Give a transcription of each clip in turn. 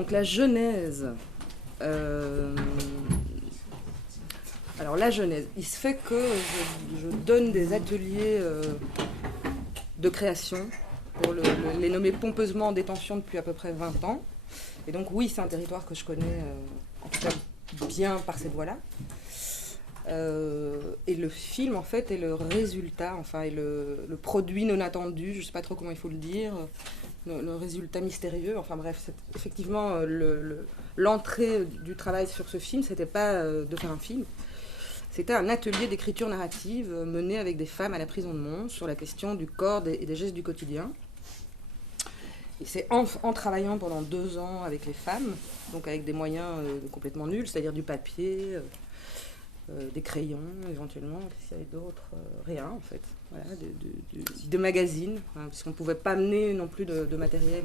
donc la genèse. Alors la genèse, il se fait que je donne des ateliers de création, pour les nommer pompeusement en détention depuis à peu près 20 ans. Et donc oui, c'est un territoire que je connais, en tout cas bien par cette voie-là. Et le film, en fait, est le résultat, enfin, est le produit non attendu, je ne sais pas trop comment il faut le dire, le résultat mystérieux, enfin bref, c'est effectivement l'entrée du travail sur ce film, c'était pas de faire un film, c'était un atelier d'écriture narrative mené avec des femmes à la prison de Mons sur la question du corps et des gestes du quotidien. Et c'est en travaillant pendant 2 ans avec les femmes, donc avec des moyens complètement nuls, c'est-à-dire du papier, des crayons éventuellement, s'il y avait d'autres, rien en fait, voilà, de magazines, hein, puisqu'on ne pouvait pas amener non plus de matériel.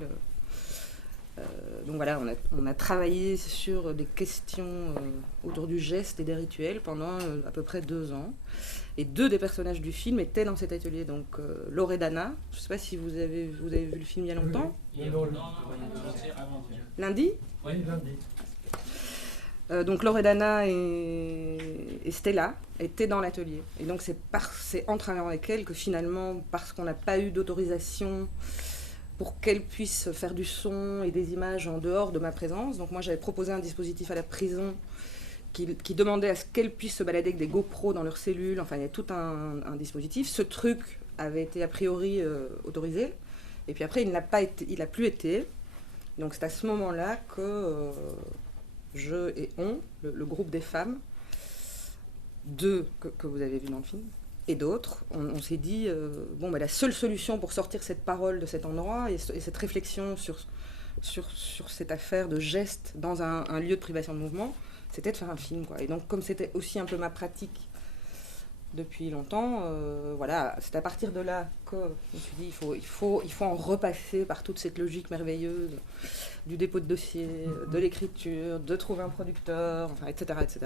Donc voilà, on a travaillé sur des questions autour du geste et des rituels pendant à peu près 2 ans. Et 2 des personnages du film étaient dans cet atelier. Donc Loredana, je ne sais pas si vous avez vu le film il y a longtemps. Oui. Lundi ? Oui, lundi. Donc Loredana et Stella étaient dans l'atelier. Et donc c'est en travaillant avec elles que finalement, parce qu'on n'a pas eu d'autorisation pour qu'elles puissent faire du son et des images en dehors de ma présence. Donc moi j'avais proposé un dispositif à la prison qui demandait à ce qu'elles puissent se balader avec des GoPros dans leurs cellules. Enfin il y a tout un dispositif. Ce truc avait été a priori autorisé. Et puis après il n'a plus été. Donc c'est à ce moment-là que je et on, le groupe des femmes, 2 que vous avez vu dans le film, et d'autres, on s'est dit, la seule solution pour sortir cette parole de cet endroit et cette réflexion sur cette affaire de geste dans un lieu de privation de mouvement, c'était de faire un film, quoi. Et donc, comme c'était aussi un peu ma pratique depuis longtemps, c'est à partir de là que je me suis dit, il faut en repasser par toute cette logique merveilleuse du dépôt de dossier, de l'écriture, de trouver un producteur, enfin, etc., etc.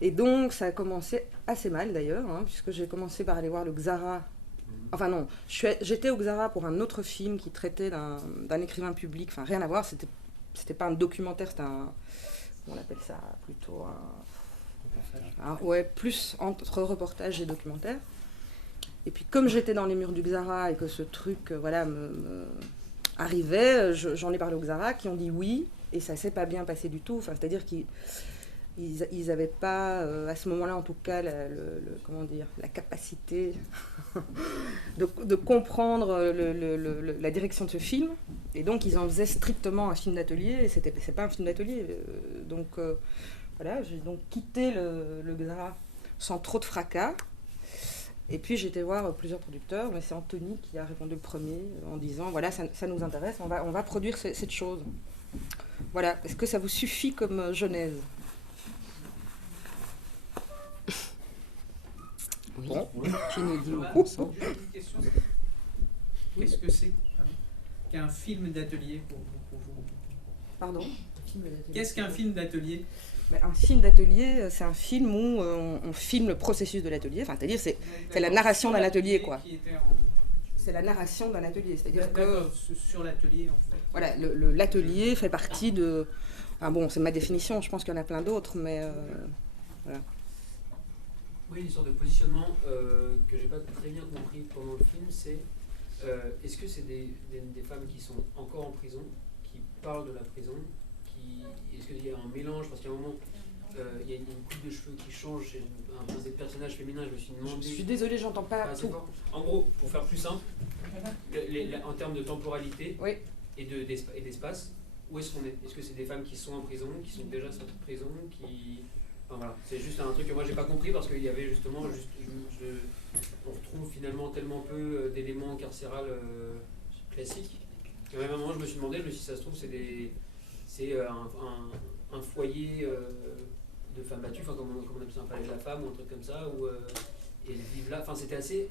Et donc, ça a commencé assez mal d'ailleurs, hein, puisque j'ai commencé par aller voir le Xara. Enfin non, j'étais au Xara pour un autre film qui traitait d'un écrivain public, enfin rien à voir, c'était pas un documentaire, c'était un... Comment on appelle ça ? Plutôt plus entre reportage et documentaire. Et puis comme j'étais dans les murs du Xara et que ce truc me arrivait, j'en ai parlé au Xara qui ont dit oui, et ça s'est pas bien passé du tout, enfin, c'est-à-dire qu'ils n'avaient pas, à ce moment-là en tout cas, la capacité de comprendre la direction de ce film. Et donc ils en faisaient strictement un film d'atelier, et c'est pas un film d'atelier. J'ai donc quitté le Xara sans trop de fracas. Et puis j'ai été voir plusieurs producteurs, mais c'est Anthony qui a répondu le premier en disant voilà, ça nous intéresse, on va produire cette chose. Voilà, est-ce que ça vous suffit comme genèse ? Oui, bon. Tu nous dis où on sent. Une question, qu'est-ce que c'est qu'un film d'atelier pour vous ? Pardon ? Qu'est-ce qu'un film d'atelier ? Un film d'atelier, c'est un film où on filme le processus de l'atelier, enfin, c'est-à-dire c'est la narration d'un atelier, quoi. C'est la narration d'un atelier, c'est-à-dire que... Sur l'atelier, en fait. Voilà, l'atelier fait partie de... c'est ma définition, je pense qu'il y en a plein d'autres, mais... voilà. Oui, une sorte de positionnement que j'ai pas très bien compris pendant le film, c'est est-ce que c'est des femmes qui sont encore en prison, qui parlent de la prison, est-ce qu'il y a un mélange, parce qu'à un moment il y a une coupe de cheveux qui change chez un des personnages féminins, je me suis demandé... Je suis désolée, j'entends pas tout. En gros, pour faire plus simple, en termes de temporalité oui. et d'espace, où est-ce qu'on est ? Est-ce que c'est des femmes qui sont en prison, qui sont déjà sorties de prison, qui... Enfin, voilà. C'est juste un truc que moi j'ai pas compris parce qu'il y avait justement, on retrouve finalement tellement peu d'éléments carcérales classiques. Et même à un moment je me suis demandé, si ça se trouve c'est un foyer de femmes battues, enfin comme on appelle ça, un palais de la femme ou un truc comme ça, où et elles vivent là. Enfin c'était assez...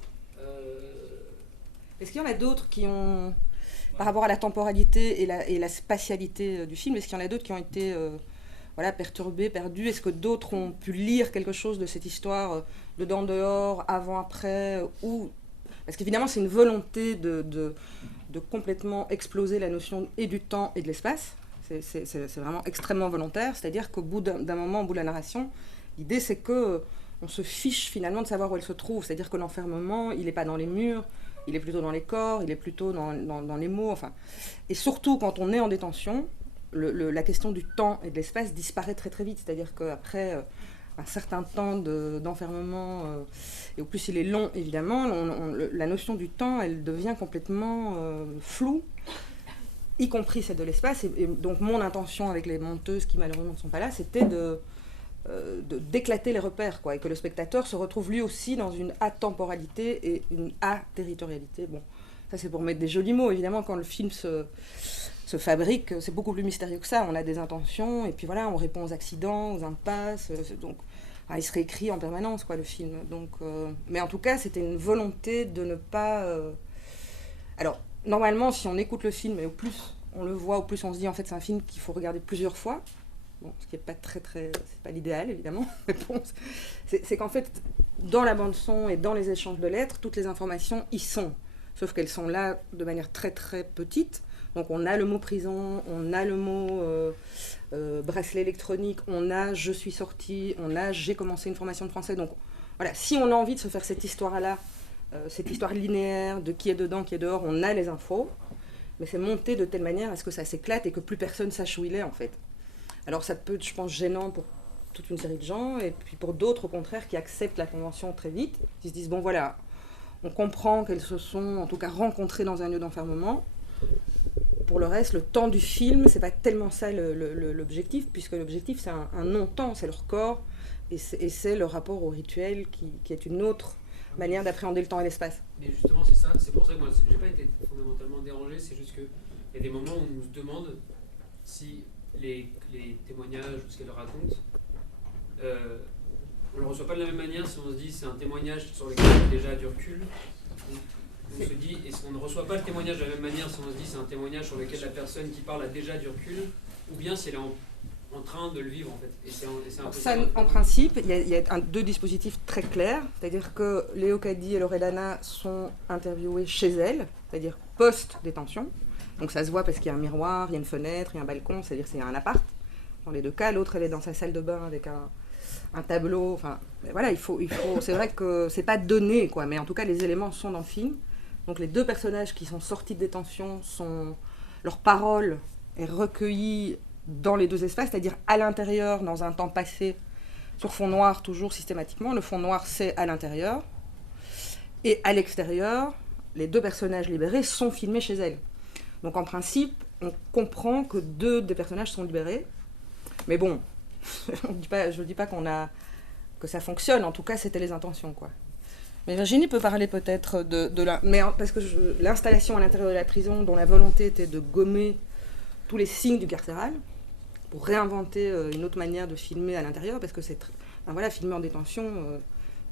Est-ce qu'il y en a d'autres qui ont, par rapport à la temporalité et la spatialité du film, est-ce qu'il y en a d'autres qui ont été... perturbés, perdus. Est-ce que d'autres ont pu lire quelque chose de cette histoire dedans, dehors, avant, après ou... Parce qu'évidemment, c'est une volonté de complètement exploser la notion et du temps et de l'espace. C'est vraiment extrêmement volontaire, c'est-à-dire qu'au bout d'un moment, au bout de la narration, l'idée c'est que on se fiche finalement de savoir où elle se trouve, c'est-à-dire que l'enfermement, il n'est pas dans les murs, il est plutôt dans les corps, il est plutôt dans les mots, enfin. Et surtout quand on est en détention, la question du temps et de l'espace disparaît très très vite, c'est-à-dire qu'après un certain temps d'enfermement, et au plus il est long évidemment, la notion du temps, elle devient complètement floue, y compris celle de l'espace. Et donc mon intention avec les monteuses qui malheureusement ne sont pas là, c'était d'éclater les repères, quoi, et que le spectateur se retrouve lui aussi dans une atemporalité et une aterritorialité. Bon, ça c'est pour mettre des jolis mots. Évidemment, quand le film se fabrique, c'est beaucoup plus mystérieux que ça. On a des intentions, et puis voilà, on répond aux accidents, aux impasses. Donc, il se réécrit en permanence, quoi, le film. Donc, mais en tout cas, c'était une volonté de ne pas... Alors, normalement, si on écoute le film, et au plus on le voit, au plus on se dit, en fait, c'est un film qu'il faut regarder plusieurs fois. Bon, ce qui n'est pas c'est pas l'idéal évidemment, mais bon, c'est qu'en fait, dans la bande-son et dans les échanges de lettres, toutes les informations y sont, sauf qu'elles sont là de manière très très petite. Donc on a le mot prison, on a le mot bracelet électronique, on a je suis sortie, on a j'ai commencé une formation de français. Donc voilà, si on a envie de se faire cette histoire-là, cette histoire linéaire de qui est dedans, qui est dehors, on a les infos, mais c'est monté de telle manière à ce que ça s'éclate et que plus personne sache où il est en fait. Alors ça peut être, je pense, gênant pour toute une série de gens, et puis pour d'autres, au contraire, qui acceptent la convention très vite, qui se disent, bon voilà, on comprend qu'elles se sont, en tout cas, rencontrées dans un lieu d'enfermement. Pour le reste, le temps du film, c'est pas tellement ça l'objectif, puisque l'objectif, c'est un non-temps, c'est leur corps, et c'est le rapport au rituel qui est une autre manière d'appréhender le temps et l'espace. Mais justement, c'est ça, c'est pour ça que moi, j'ai pas été fondamentalement dérangé, c'est juste qu'il y a des moments où on nous demande si les témoignages ou ce qu'elle raconte, on ne le reçoit pas de la même manière si on se dit c'est un témoignage sur lequel on a déjà du recul. On se dit, et on ne reçoit pas le témoignage de la même manière si on se dit c'est un témoignage sur lequel la personne qui parle a déjà du recul, ou bien si elle est en train de le vivre en fait. Et c'est un peu ça, en principe, il y a deux dispositifs très clairs, c'est-à-dire que Léo Caddy et Loredana sont interviewés chez elles, c'est-à-dire post-détention. Donc ça se voit parce qu'il y a un miroir, il y a une fenêtre, il y a un balcon, c'est-à-dire c'est un appart. Dans les deux cas, l'autre elle est dans sa salle de bain avec un tableau. Enfin, voilà, il faut. C'est vrai que c'est pas donné, quoi, mais en tout cas les éléments sont dans le film. Donc les deux personnages qui sont sortis de détention, leur parole est recueillie dans les deux espaces, c'est-à-dire à l'intérieur, dans un temps passé, sur fond noir toujours systématiquement. Le fond noir c'est à l'intérieur, et à l'extérieur, les deux personnages libérés sont filmés chez elles. Donc en principe, on comprend que deux des personnages sont libérés. Mais bon, je ne dis pas que ça fonctionne. En tout cas, c'était les intentions, quoi. Mais Virginie peut parler peut-être parce que l'installation à l'intérieur de la prison, dont la volonté était de gommer tous les signes du carcéral, pour réinventer une autre manière de filmer à l'intérieur, parce que voilà, filmer en détention,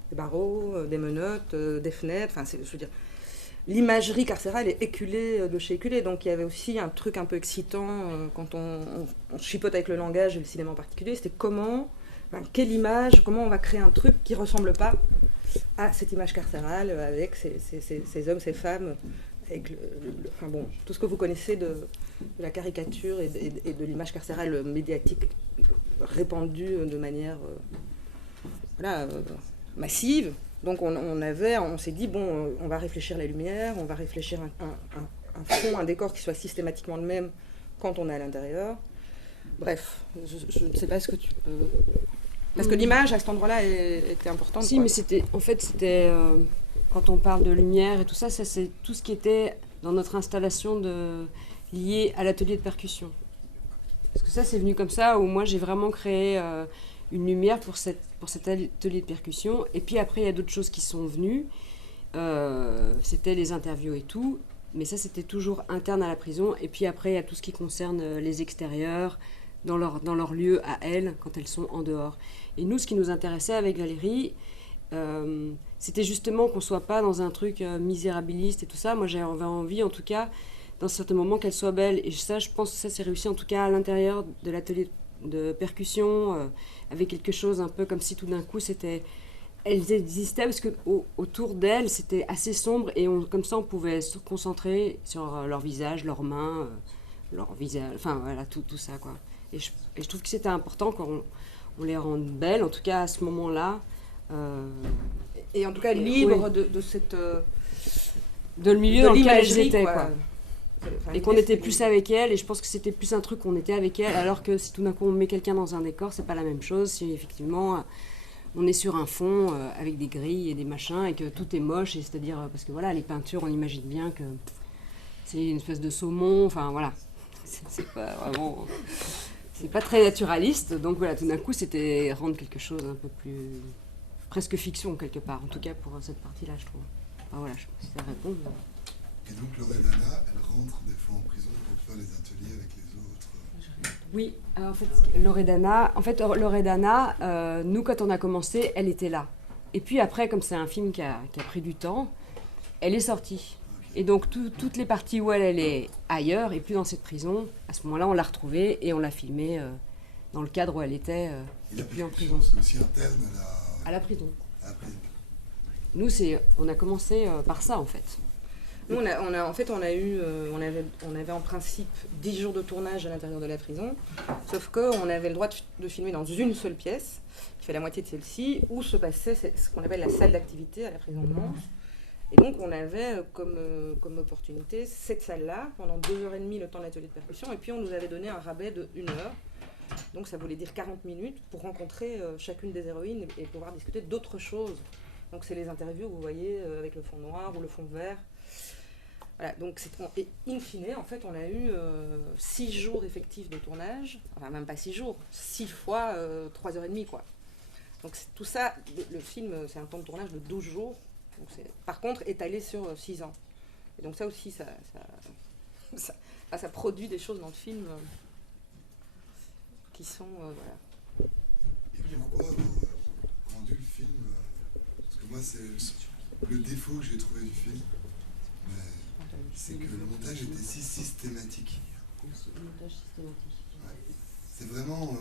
des barreaux, des menottes, des fenêtres, enfin, je veux dire... L'imagerie carcérale est éculée de chez éculée, donc il y avait aussi un truc un peu excitant quand on chipote avec le langage et le cinéma en particulier, c'était quelle image, comment on va créer un truc qui ne ressemble pas à cette image carcérale avec ces hommes, ces femmes, avec enfin bon, tout ce que vous connaissez de la caricature et de l'image carcérale médiatique répandue de manière massive. Donc on s'est dit, bon, on va réfléchir la lumière, on va réfléchir un fond, un décor qui soit systématiquement le même quand on est à l'intérieur. Bref, je ne sais pas ce que tu peux... Parce que l'image, à cet endroit-là, était importante. Si, quoi. Mais c'était quand on parle de lumière et tout ça, c'est tout ce qui était dans notre installation lié à l'atelier de percussion. Parce que ça, c'est venu comme ça, où moi, j'ai vraiment créé... une lumière pour cet atelier de percussion. Et puis après, il y a d'autres choses qui sont venues. C'était les interviews et tout. Mais ça, c'était toujours interne à la prison. Et puis après, il y a tout ce qui concerne les extérieurs, dans leur lieu à elles, quand elles sont en dehors. Et nous, ce qui nous intéressait avec Valérie, c'était justement qu'on ne soit pas dans un truc misérabiliste et tout ça. Moi, j'avais envie, en tout cas, dans certains moments, qu'elle soit belle. Et ça, je pense que ça s'est réussi, en tout cas, à l'intérieur de l'atelier de percussion, avec quelque chose un peu comme si tout d'un coup elles existaient, parce que autour d'elles c'était assez sombre, et comme ça on pouvait se concentrer sur leur visage, leurs mains, leur visage, enfin voilà, tout ça quoi. Et je trouve que c'était important qu'on les rende belles, en tout cas à ce moment-là. Et en tout cas libre ouais. de cette... de le milieu dans lequel elles étaient, quoi. Enfin, Et qu'on était plus avec elles, et je pense que c'était plus un truc qu'on était avec elles, alors que si tout d'un coup on met quelqu'un dans un décor, c'est pas la même chose. Si effectivement on est sur un fond avec des grilles et des machins, et que tout est moche, et c'est-à-dire, parce que voilà, les peintures, on imagine bien que c'est une espèce de saumon, enfin voilà. C'est pas vraiment. C'est pas très naturaliste, donc voilà, tout d'un coup c'était rendre quelque chose un peu plus. Presque fiction quelque part, en tout cas pour cette partie-là, je trouve. Enfin voilà, je sais pas si ça répond. Mais... Et donc Loredana, elle rentre des fois en prison pour faire les ateliers avec les autres. Oui, en fait, Loredana, nous quand on a commencé, elle était là. Et puis après, comme c'est un film qui a pris du temps, elle est sortie. Okay. Et donc toutes les parties où elle est ailleurs et plus dans cette prison, à ce moment-là, on l'a retrouvée et on l'a filmée dans le cadre où elle était plus en prison. C'est aussi interne à la prison. À la prison. Nous, on a commencé par ça en fait. Nous, on avait en principe 10 jours de tournage à l'intérieur de la prison, sauf qu'on avait le droit de filmer dans une seule pièce, qui fait la moitié de celle-ci, où se passait ce qu'on appelle la salle d'activité à la prison de Mons. Et donc, on avait comme opportunité cette salle-là, pendant 2h30 le temps de l'atelier de percussion, et puis on nous avait donné un rabais de 1 heure. Donc, ça voulait dire 40 minutes pour rencontrer chacune des héroïnes et pouvoir discuter d'autres choses. Donc, c'est les interviews, vous voyez, avec le fond noir ou le fond vert. Voilà, donc et in fine, en fait, on a eu 6 jours effectifs de tournage, enfin même pas 6 jours, 6 fois 3h30 quoi. Donc tout ça, le film, c'est un temps de tournage de 12 jours, donc par contre étalé sur 6 ans. Et donc ça aussi, ça produit des choses dans le film qui sont, voilà. Et pourquoi avoir rendu le film, parce que moi c'est le défaut que j'ai trouvé du film, c'est que le montage était si systématique. Le montage systématique. Ouais. C'est vraiment...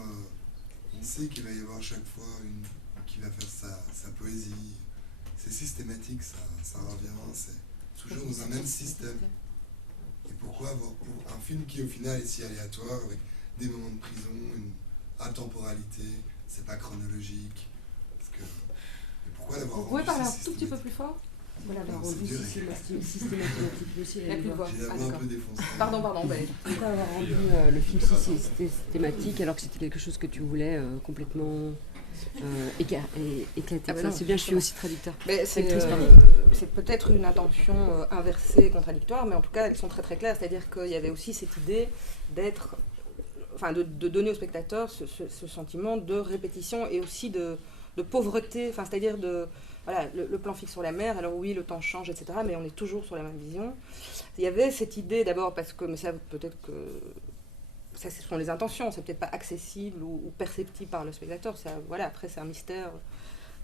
on sait qu'il va y avoir chaque fois qui va faire sa poésie. C'est systématique, ça revient, c'est toujours dans un même système. Et pourquoi avoir pour un film qui au final est si aléatoire, avec des moments de prison, une atemporalité, c'est pas chronologique. Parce que... Mais pourquoi l'avoir rendu? Vous pouvez parler un tout petit peu plus fort? Voilà, avoir rendu systématique aussi. La plus voix. J'ai la voix un peu défoncée. Pardon. Pourquoi avoir rendu le film si systématique alors que c'était quelque chose que tu voulais complètement éclater? Ah bah non, c'est bien, je suis aussi traducteur. Mais c'est peut-être une intention inversée, contradictoire, mais en tout cas, elles sont très très claires. C'est-à-dire qu'il y avait aussi cette idée d'être... Enfin, de donner au spectateur ce sentiment de répétition et aussi de pauvreté, enfin, c'est-à-dire de... Voilà, le plan fixe sur la mer, alors oui, le temps change, etc., mais on est toujours sur la même vision. Il y avait cette idée, d'abord, parce que, mais ça, peut-être que... Ça, ce sont les intentions, c'est peut-être pas accessible ou perceptible par le spectateur. Ça, voilà, après, c'est un mystère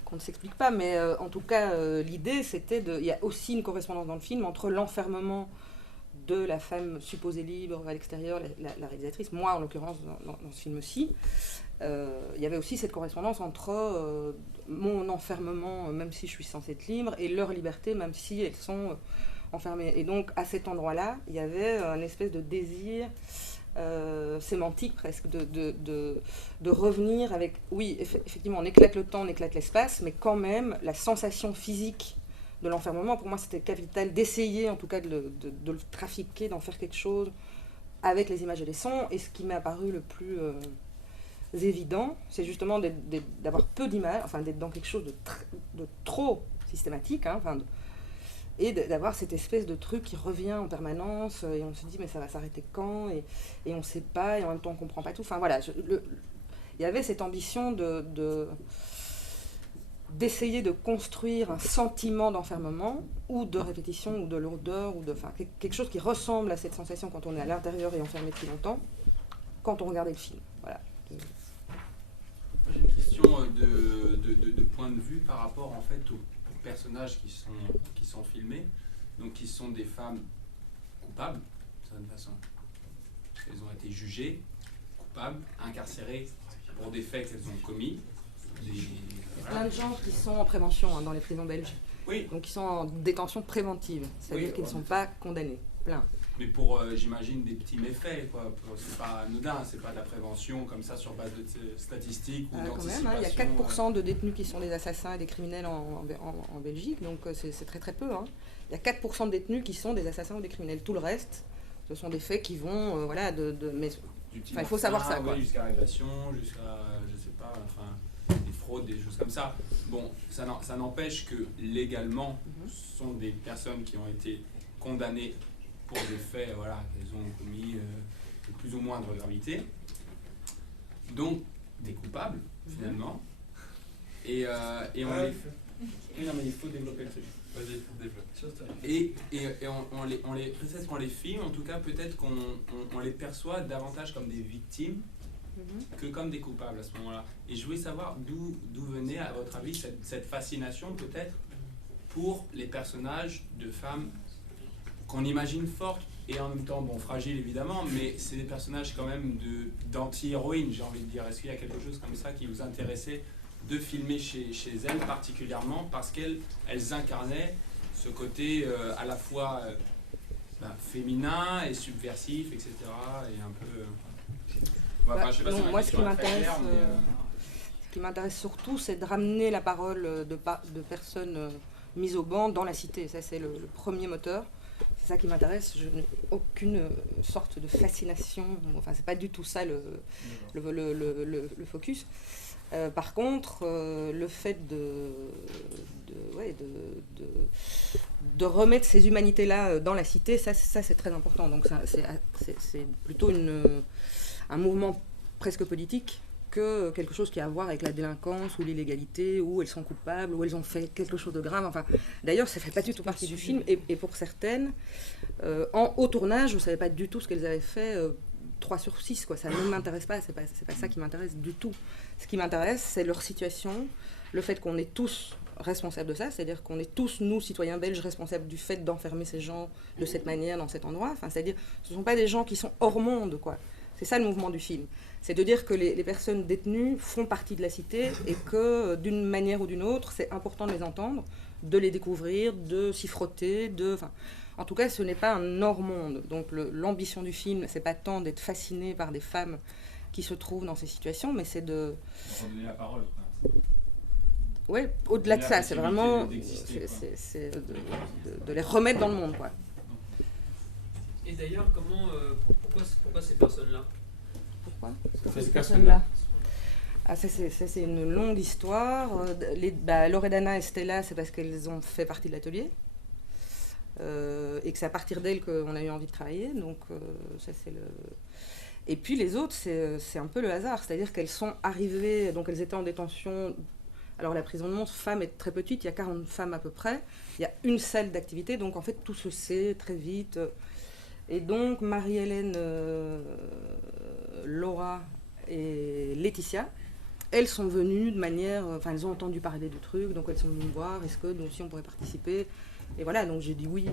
qu'on ne s'explique pas, mais en tout cas, l'idée, c'était de... Il y a aussi une correspondance dans le film entre l'enfermement de la femme supposée libre à l'extérieur, la réalisatrice, moi, en l'occurrence, dans ce film-ci. Il y avait aussi cette correspondance entre mon enfermement, même si je suis censée être libre, et leur liberté, même si elles sont enfermées. Et donc, à cet endroit-là, il y avait un espèce de désir sémantique presque, de revenir avec... Oui, effectivement, on éclate le temps, on éclate l'espace, mais quand même, la sensation physique de l'enfermement, pour moi, c'était capital d'essayer, en tout cas, de le trafiquer, d'en faire quelque chose avec les images et les sons. Et ce qui m'est apparu le plus... évident, c'est justement d'avoir peu d'images, enfin d'être dans quelque chose de trop systématique, hein, et d'avoir cette espèce de truc qui revient en permanence, et on se dit mais ça va s'arrêter quand, et on ne sait pas, et en même temps on ne comprend pas tout. Enfin voilà, il y avait cette ambition d'essayer de construire un sentiment d'enfermement, ou de répétition, ou de lourdeur, ou quelque chose qui ressemble à cette sensation quand on est à l'intérieur et enfermé depuis longtemps, quand on regardait le film. Voilà. J'ai une question de point de vue par rapport en fait aux personnages qui sont filmés, donc qui sont des femmes coupables, d'une certaine façon. Elles ont été jugées, coupables, incarcérées pour des faits qu'elles ont commis. Plein de gens qui sont en prévention dans les prisons belges. Oui. Donc ils sont en détention préventive, c'est-à-dire qu'ils ne sont pas condamnés. Plein. mais pour, j'imagine, des petits méfaits, quoi. C'est pas anodin, c'est pas de la prévention comme ça sur base de statistiques ou Quand d'anticipation. même, hein, il y a 4% de détenus qui sont des assassins et des criminels en Belgique, donc c'est très très peu. Hein. Il y a 4% de détenus qui sont des assassins ou des criminels. Tout le reste, ce sont des faits qui vont, voilà, mais il faut savoir ça, quoi. Oui, jusqu'à l'agression, jusqu'à, je sais pas, enfin, des fraudes, des choses comme ça. Bon, ça n'empêche que légalement, ce sont des personnes qui ont été condamnées pour des faits, voilà, qu'elles ont commis de plus ou moindre gravité. Donc, des coupables, finalement. Et on les... Oui, non, mais il faut développer le truc. Vas-y, développe. Et peut-être qu'on les filme, en tout cas peut-être qu'on les perçoit davantage comme des victimes que comme des coupables à ce moment-là. Et je voulais savoir d'où venait, à votre avis, cette fascination peut-être pour les personnages de femmes qu'on imagine fortes et en même temps, bon, fragiles évidemment, mais c'est des personnages quand même d'anti-héroïnes, j'ai envie de dire. Est-ce qu'il y a quelque chose comme ça qui vous intéressait de filmer chez elles particulièrement parce qu'elles incarnaient ce côté à la fois féminin et subversif, etc. et un peu... je sais pas si moi, ce qui m'intéresse surtout, c'est de ramener la parole de personnes mises au banc dans la cité. Ça, c'est le premier moteur. C'est ça qui m'intéresse. Je n'ai aucune sorte de fascination. Enfin, c'est pas du tout ça le focus. Par contre, le fait de remettre ces humanités-là dans la cité, ça c'est très important. Donc c'est plutôt un mouvement presque politique que quelque chose qui a à voir avec la délinquance ou l'illégalité, où elles sont coupables, où elles ont fait quelque chose de grave. Enfin, d'ailleurs, ça ne fait pas du tout partie du film. Et pour certaines, au tournage, je ne savais pas du tout ce qu'elles avaient fait. 3 sur 6, quoi. Ça ne m'intéresse pas, c'est pas ça qui m'intéresse du tout. Ce qui m'intéresse, c'est leur situation, le fait qu'on est tous responsables de ça, c'est-à-dire qu'on est tous, nous, citoyens belges, responsables du fait d'enfermer ces gens de cette manière, dans cet endroit. Enfin, c'est-à-dire, ce ne sont pas des gens qui sont hors monde, quoi. C'est ça le mouvement du film. C'est de dire que les personnes détenues font partie de la cité et que, d'une manière ou d'une autre, c'est important de les entendre, de les découvrir, de s'y frotter, en tout cas, ce n'est pas un hors-monde. Donc l'ambition du film, c'est pas tant d'être fasciné par des femmes qui se trouvent dans ces situations, mais c'est de... Redonner la parole. Oui, au-delà de ça, c'est vraiment de les remettre dans le monde, quoi. Et d'ailleurs, pourquoi ces personnes-là? Pourquoi Ces personnes-là. Ah, ça c'est une longue histoire. Loredana et Stella, c'est parce qu'elles ont fait partie de l'atelier. Et que c'est à partir d'elles qu'on a eu envie de travailler. Donc, ça c'est le... Et puis les autres, c'est un peu le hasard. C'est-à-dire qu'elles sont arrivées, donc elles étaient en détention. Alors la prison de Mons, femmes, est très petite, il y a 40 femmes à peu près. Il y a une salle d'activité, donc en fait tout se sait très vite. Et donc Marie-Hélène, Laura et Laetitia, elles sont venues de manière... Enfin, elles ont entendu parler du truc, donc elles sont venues me voir. Est-ce que nous aussi on pourrait participer? Et voilà, donc j'ai dit oui,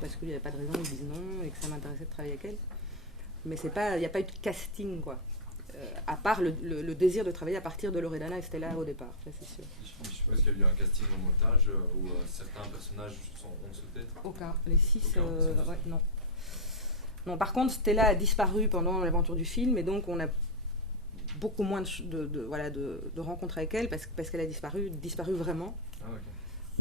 parce qu'il n'y avait pas de raison, ils disent non, et que ça m'intéressait de travailler avec elles. Mais il n'y a pas eu de casting, quoi. À part le désir de travailler à partir de Loredana et Stella au départ, ça c'est sûr. Je suppose qu'il y a eu un casting au montage où certains personnages ont sauté. Aucun. Les 6, Aucun, non. Non, par contre, Stella a disparu pendant l'aventure du film, et donc on a beaucoup moins de rencontres avec elle, parce qu'elle a disparu vraiment. Ah, ok.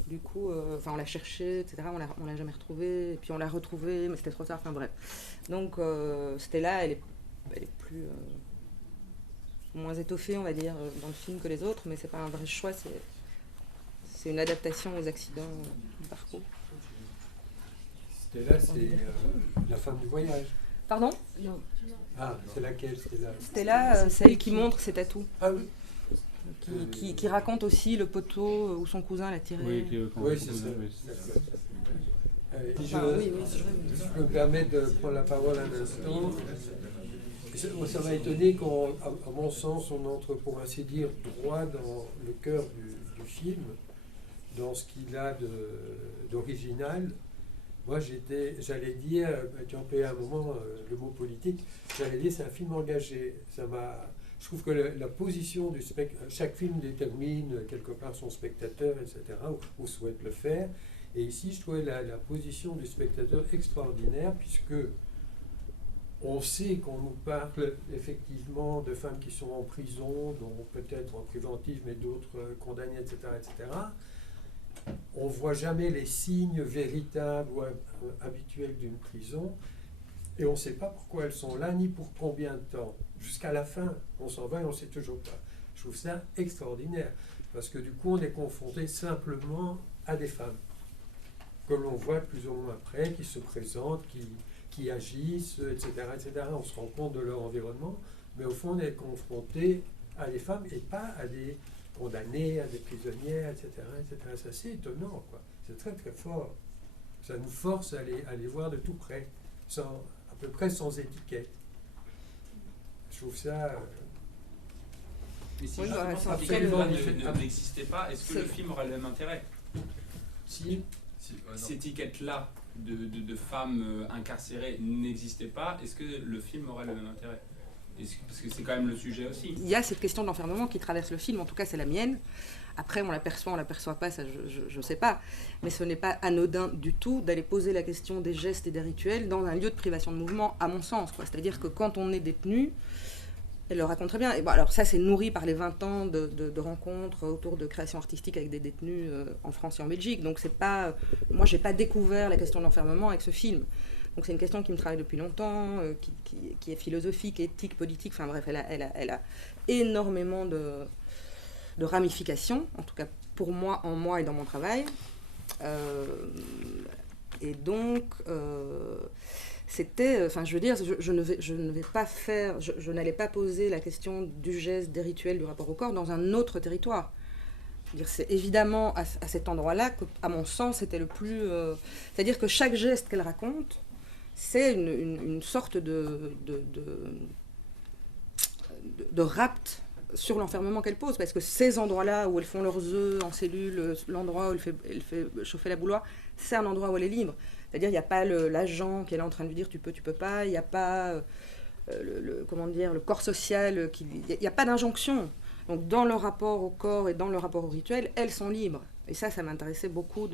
Du coup, on l'a cherchée, etc. On l'a jamais retrouvée, et puis on l'a retrouvée, mais c'était trop tard. Enfin bref. Donc Stella, elle est plus moins étoffée, on va dire, dans le film que les autres, mais c'est pas un vrai choix. C'est une adaptation aux accidents du parcours. Stella, c'est la femme du voyage. Pardon? Non. Ah, c'est laquelle, Stella? Stella, c'est elle qui montre ses tatous. Ah oui. Qui raconte aussi le poteau où son cousin l'a tiré. Oui, c'est ça. Oui, Je peux me permettre de prendre la parole un instant. Ça m'a étonné qu'à mon sens, on entre, pour ainsi dire, droit dans le cœur du film, dans ce qu'il a d'original. Moi, j'allais dire, tu as employé à un moment le mot politique, j'allais dire c'est un film engagé. Je trouve que la position du spectateur, chaque film détermine quelque part son spectateur, etc., ou souhaite le faire. Et ici, je trouvais la position du spectateur extraordinaire, puisque on sait qu'on nous parle effectivement de femmes qui sont en prison, dont peut-être en préventive, mais d'autres condamnées, etc., etc. On ne voit jamais les signes véritables ou habituels d'une prison, et on ne sait pas pourquoi elles sont là, ni pour combien de temps. Jusqu'à la fin, on s'en va et on ne sait toujours pas. Je trouve ça extraordinaire, parce que du coup, on est confronté simplement à des femmes, que l'on voit plus ou moins après, qui se présentent, qui agissent, etc., etc. On se rend compte de leur environnement, mais au fond, on est confronté à des femmes et pas à des condamnés, à des prisonnières, etc., etc. C'est assez étonnant, quoi. C'est très, très fort. Ça nous force à les voir de tout près, à peu près sans étiquette. Je trouve ça... Mais si Oui, justement ouais, cette absolument. étiquette-là n'existait pas, est-ce que le film aurait le même intérêt? Si non. cette étiquette-là de femmes incarcérées n'existait pas, est-ce que le film aurait le même intérêt? Parce que c'est quand même le sujet aussi. Il y a cette question de l'enfermement qui traverse le film, en tout cas c'est la mienne. Après, on l'aperçoit pas, ça je ne sais pas. Mais ce n'est pas anodin du tout d'aller poser la question des gestes et des rituels dans un lieu de privation de mouvement, à mon sens, quoi. C'est-à-dire que quand on est détenu, elle le raconte très bien. Et bon, alors ça, c'est nourri par les 20 ans de rencontres autour de création artistique avec des détenus en France et en Belgique. Donc c'est pas... Moi, j'ai pas découvert la question de l'enfermement avec ce film. Donc c'est une question qui me travaille depuis longtemps, qui est philosophique, éthique, politique. Enfin bref, elle a énormément de ramifications, en tout cas pour moi, en moi et dans mon travail. Et donc... c'était, enfin je veux dire, je ne vais pas faire, je n'allais pas poser la question du geste, des rituels, du rapport au corps dans un autre territoire. C'est évidemment à cet endroit-là que, à mon sens, c'était le plus... c'est-à-dire que chaque geste qu'elle raconte, c'est une sorte de rapt sur l'enfermement qu'elle pose, parce que ces endroits-là où elles font leurs œufs en cellule, l'endroit où elle fait chauffer la bouilloire, c'est un endroit où elle est libre. C'est-à-dire, il n'y a pas l'agent qui est là en train de lui dire tu peux pas, il n'y a pas le corps social, il n'y a pas d'injonction. Donc, dans le rapport au corps et dans le rapport au rituel, elles sont libres. Et ça m'intéressait beaucoup.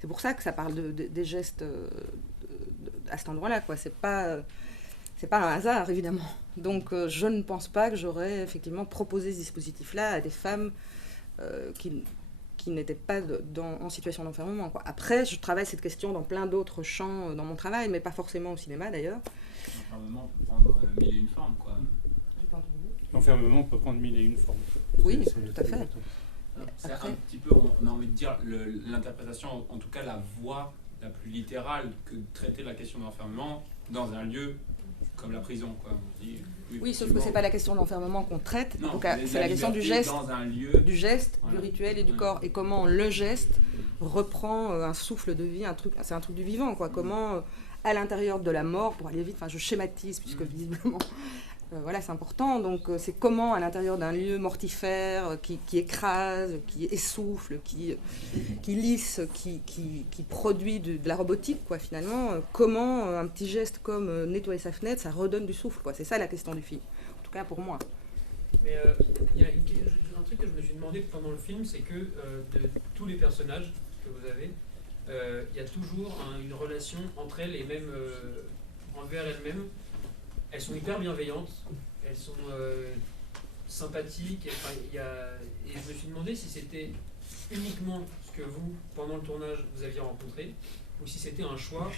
C'est pour ça que ça parle des gestes à cet endroit-là, quoi. C'est pas un hasard, évidemment. Donc, je ne pense pas que j'aurais effectivement proposé ce dispositif-là à des femmes qui n'étaient pas en situation d'enfermement, quoi. Après, je travaille cette question dans plein d'autres champs dans mon travail, mais pas forcément au cinéma, d'ailleurs. L'enfermement peut prendre mille et une formes, quoi. L'enfermement peut prendre mille et une formes. Oui, tout à fait. C'est Après... un petit peu, on a envie de dire, l'interprétation, en tout cas la voie la plus littérale que de traiter la question de l'enfermement dans un lieu comme la prison, quoi. On dit, oui, sauf que c'est pas la question de l'enfermement qu'on traite, non, en tout cas, c'est la question du geste, voilà. du rituel et du corps, et comment le geste reprend un souffle de vie, c'est un truc du vivant, quoi. Comment, à l'intérieur de la mort, pour aller vite, enfin je schématise, puisque visiblement, voilà, c'est important, donc c'est comment, à l'intérieur d'un lieu mortifère, qui écrase, qui essouffle, qui lisse, qui produit de la robotique, quoi, finalement, comment un petit geste comme nettoyer sa fenêtre, ça redonne du souffle, quoi. C'est ça la question du film, en tout cas pour moi. Mais il y a un truc que je me suis demandé pendant le film, c'est que de tous les personnages que vous avez, il y a toujours une relation entre elles et même envers elles-mêmes. Elles sont hyper bienveillantes, elles sont sympathiques, et je me suis demandé si c'était uniquement ce que vous, pendant le tournage, vous aviez rencontré, ou si c'était un choix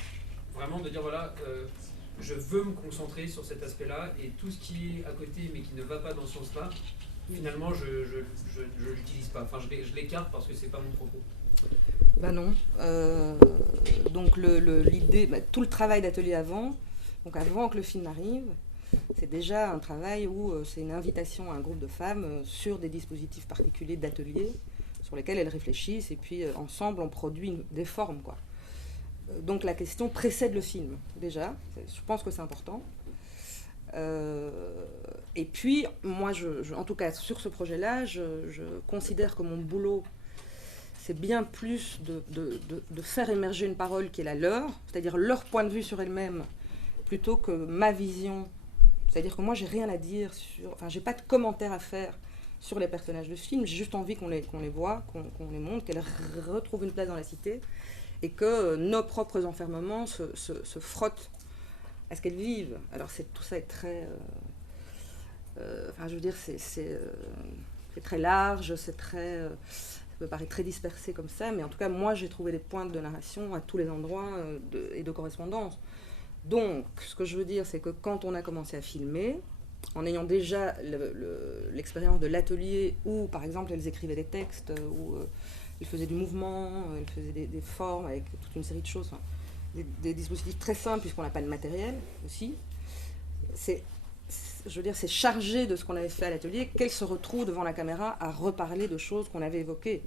vraiment de dire voilà, je veux me concentrer sur cet aspect-là, et tout ce qui est à côté mais qui ne va pas dans ce sens-là, finalement je l'utilise pas, enfin je l'écarte parce que c'est pas mon propos. Ben non. Donc l'idée, tout le travail d'atelier avant que le film arrive, c'est déjà un travail où c'est une invitation à un groupe de femmes sur des dispositifs particuliers d'atelier sur lesquels elles réfléchissent et puis ensemble on produit des formes, quoi. Donc la question précède le film déjà, je pense que c'est important. Et puis moi, en tout cas sur ce projet-là, je considère que mon boulot c'est bien plus de faire émerger une parole qui est la leur, c'est-à-dire leur point de vue sur elles-mêmes, plutôt que ma vision. C'est-à-dire que moi, j'ai rien à dire j'ai pas de commentaire à faire sur les personnages de ce film. J'ai juste envie qu'on les voit, qu'on les montre, qu'elles retrouvent une place dans la cité et que nos propres enfermements se frottent à ce qu'elles vivent. Alors tout ça est très... enfin, je veux dire, c'est très large, c'est très... ça peut paraître très dispersé comme ça, mais en tout cas, moi, j'ai trouvé des pointes de narration à tous les endroits et de correspondance. Donc, ce que je veux dire, c'est que quand on a commencé à filmer, en ayant déjà l'expérience de l'atelier où, par exemple, elles écrivaient des textes, où elles faisaient du mouvement, elles faisaient des formes avec toute une série de choses, enfin, des dispositifs très simples puisqu'on n'a pas de matériel aussi. Je veux dire, c'est chargé de ce qu'on avait fait à l'atelier qu'elles se retrouvent devant la caméra à reparler de choses qu'on avait évoquées.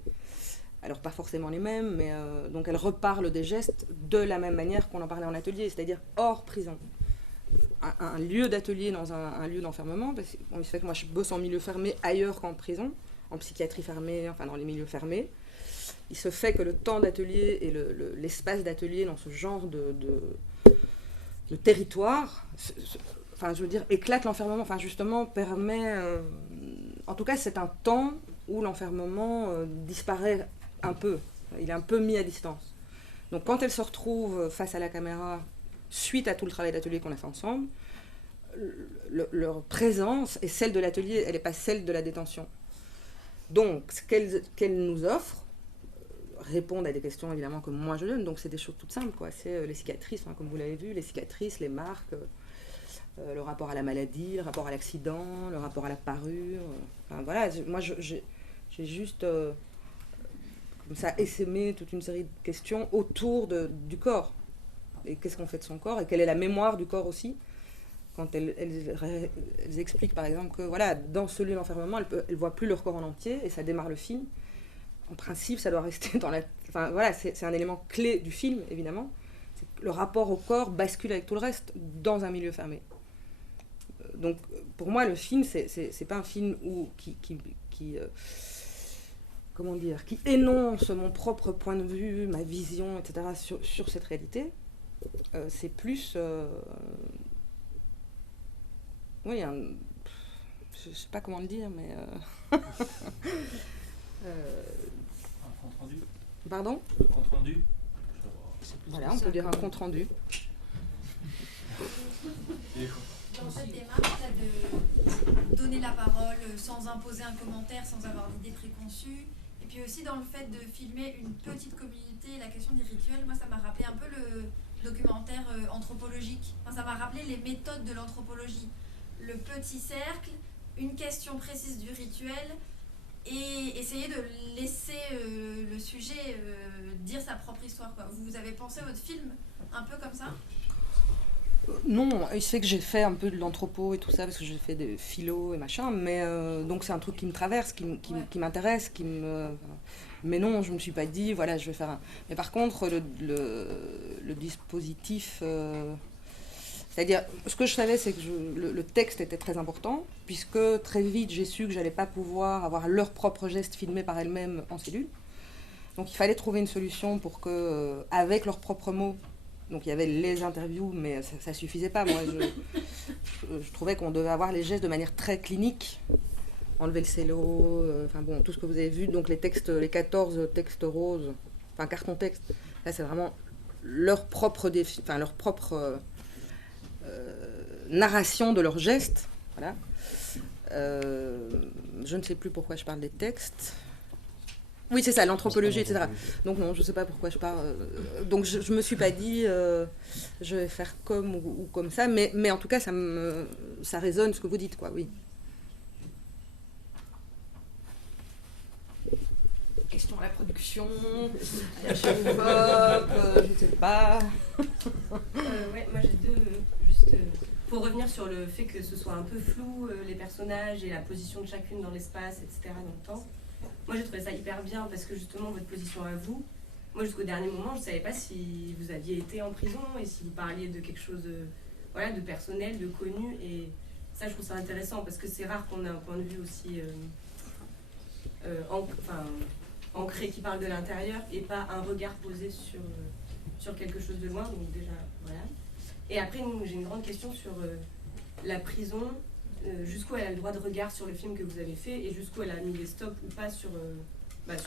Alors pas forcément les mêmes, mais donc elles reparlent des gestes de la même manière qu'on en parlait en atelier, c'est-à-dire hors prison. Un lieu d'atelier dans un lieu d'enfermement, parce que il se fait que moi je bosse en milieu fermé ailleurs qu'en prison, en psychiatrie fermée, enfin dans les milieux fermés. Il se fait que le temps d'atelier et l'espace d'atelier dans ce genre de territoire, enfin je veux dire, éclate l'enfermement, enfin justement permet, en tout cas c'est un temps où l'enfermement disparaît un peu, il est un peu mis à distance. Donc quand elles se retrouvent face à la caméra, suite à tout le travail d'atelier qu'on a fait ensemble, leur présence est celle de l'atelier, elle n'est pas celle de la détention. Donc, ce qu'elles nous offrent répondent à des questions évidemment que moi je donne, donc c'est des choses toutes simples, quoi. C'est les cicatrices, hein, comme vous l'avez vu, les cicatrices, les marques, le rapport à la maladie, le rapport à l'accident, le rapport à la parure. Enfin, voilà, moi j'ai juste comme ça essaimé toute une série de questions autour du corps. Et qu'est-ce qu'on fait de son corps et quelle est la mémoire du corps aussi. Quand elles expliquent par exemple que voilà, dans ce lieu d'enfermement, elles ne voient plus leur corps en entier et ça démarre le film. En principe, ça doit rester dans la... Enfin voilà, c'est un élément clé du film, évidemment. Le rapport au corps bascule avec tout le reste dans un milieu fermé. Donc pour moi, le film, c'est pas un film qui comment dire, qui énonce mon propre point de vue, ma vision, etc. sur cette réalité. C'est plus... oui, je sais pas comment le dire, mais... Un compte rendu. Pardon ? Un compte rendu. Voilà, on peut dire un compte rendu. Dans cette démarche de donner la parole sans imposer un commentaire, sans avoir d'idées préconçues, et puis aussi dans le fait de filmer une petite communauté, la question des rituels, moi ça m'a rappelé un peu le documentaire anthropologique. Enfin, ça m'a rappelé les méthodes de l'anthropologie. Le petit cercle, une question précise du rituel, et essayer de laisser le sujet dire sa propre histoire, quoi. Vous avez pensé votre film un peu comme ça ? Non, il se fait que j'ai fait un peu de l'anthropo et tout ça, parce que j'ai fait des philo et machin, mais donc c'est un truc qui me traverse, qui m'intéresse, mais non, je ne me suis pas dit, voilà, je vais faire un... Mais par contre, le dispositif... c'est-à-dire, ce que je savais, c'est que le texte était très important, puisque très vite, j'ai su que je n'allais pas pouvoir avoir leurs propres gestes filmés par elles-mêmes en cellule. Donc il fallait trouver une solution pour que, avec leurs propres mots, donc il y avait les interviews, mais ça ne suffisait pas. Moi, je trouvais qu'on devait avoir les gestes de manière très clinique. Enlever le cello, enfin bon, tout ce que vous avez vu, donc les textes, les 14 textes roses, enfin carton texte, là c'est vraiment leur propre narration de leurs gestes. Voilà. Je ne sais plus pourquoi je parle des textes. Oui, c'est ça, l'anthropologie, etc. Donc non, je ne sais pas pourquoi je parle. Donc je ne me suis pas dit je vais faire comme ou comme ça, mais en tout cas, ça résonne ce que vous dites, quoi, oui. Question à la production, à la chaîne pop, je ne sais pas. Ouais, moi j'ai deux, juste pour revenir sur le fait que ce soit un peu flou, les personnages et la position de chacune dans l'espace, etc., dans le temps. Moi, j'ai trouvé ça hyper bien parce que justement, votre position à vous, moi, jusqu'au dernier moment, je ne savais pas si vous aviez été en prison et si vous parliez de quelque chose voilà, de personnel, de connu. Et ça, je trouve ça intéressant parce que c'est rare qu'on ait un point de vue aussi ancré qui parle de l'intérieur et pas un regard posé sur quelque chose de loin. Donc déjà, voilà. Et après, j'ai une grande question sur la prison, jusqu'où elle a le droit de regard sur le film que vous avez fait et jusqu'où elle a mis des stops ou pas sur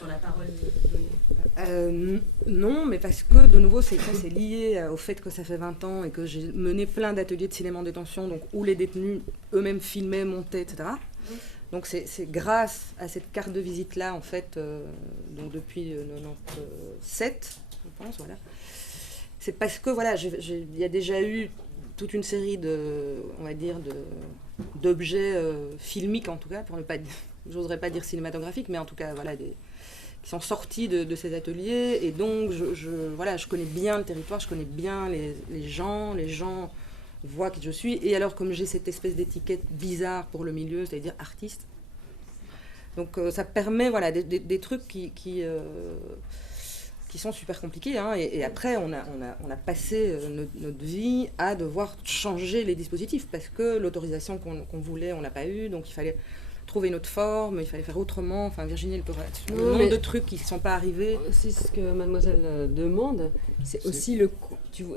la parole donnée. Non, mais parce que, de nouveau, c'est lié au fait que ça fait 20 ans et que j'ai mené plein d'ateliers de cinéma en détention, donc, où les détenus eux-mêmes filmaient, montaient, etc. Donc c'est grâce à cette carte de visite-là, en fait, donc depuis 97, je pense, voilà. C'est parce que, voilà, il y a déjà eu toute une série on va dire, d'objets filmiques, en tout cas, pour ne pas dire, j'oserais pas dire cinématographiques, mais en tout cas, voilà, qui sont sortis de ces ateliers, et donc, je connais bien le territoire, je connais bien les gens voient qui je suis, et alors comme j'ai cette espèce d'étiquette bizarre pour le milieu, c'est-à-dire artiste, donc ça permet, voilà, des trucs qui sont super compliqués, hein, et après on a passé notre vie à devoir changer les dispositifs, parce que l'autorisation qu'on voulait, on l'a pas eu, donc il fallait trouver une autre forme, il fallait faire autrement, enfin Virginie, elle peut le nombre de trucs qui ne sont pas arrivés. C'est ce que mademoiselle demande, c'est aussi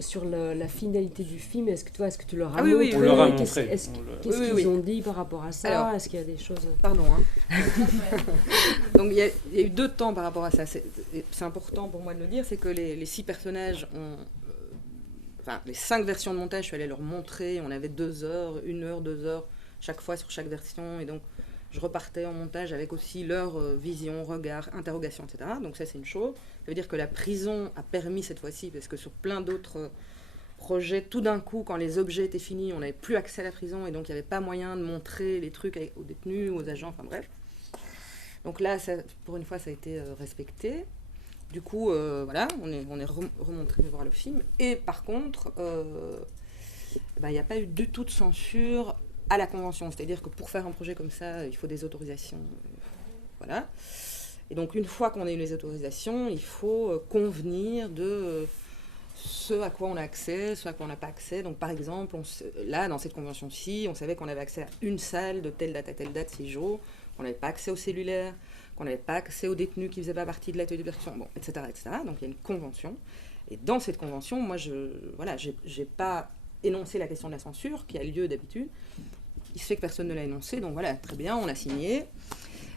sur la finalité du film, est-ce que tu leur as montré? Oui. On leur a montré. Qu'est-ce qu'ils ont dit par rapport à ça? Alors, est-ce qu'il y a des choses... Pardon, hein. Donc il y a eu 2 temps par rapport à ça, c'est important pour moi de le dire, c'est que les 6 personnages ont... Enfin, les 5 versions de montage, je suis allée leur montrer, on avait 2 heures, 1 heure, 2 heures, chaque fois sur chaque version, et donc je repartais en montage avec aussi leur vision, regard, interrogation, etc. Donc ça, c'est une chose. Ça veut dire que la prison a permis cette fois-ci, parce que sur plein d'autres projets, tout d'un coup, quand les objets étaient finis, on n'avait plus accès à la prison, et donc il n'y avait pas moyen de montrer les trucs aux détenus, aux agents, enfin bref. Donc là, ça, pour une fois, ça a été respecté. Du coup, voilà, on est remonté voir le film. Et par contre, il n'y a pas eu du tout de censure à la convention, c'est-à-dire que pour faire un projet comme ça, il faut des autorisations, voilà. Et donc une fois qu'on a eu les autorisations, il faut convenir de ce à quoi on a accès, ce à quoi on n'a pas accès. Donc par exemple, là, dans cette convention-ci, on savait qu'on avait accès à une salle de telle date à telle date, 6 jours, qu'on n'avait pas accès au cellulaire, qu'on n'avait pas accès aux détenus qui ne faisaient pas partie de l'atelier de percussion, bon, etc., etc. Donc il y a une convention. Et dans cette convention, moi, j'ai pas énoncé la question de la censure, qui a lieu d'habitude. Il se fait que personne ne l'a énoncé, donc voilà, très bien, on a signé.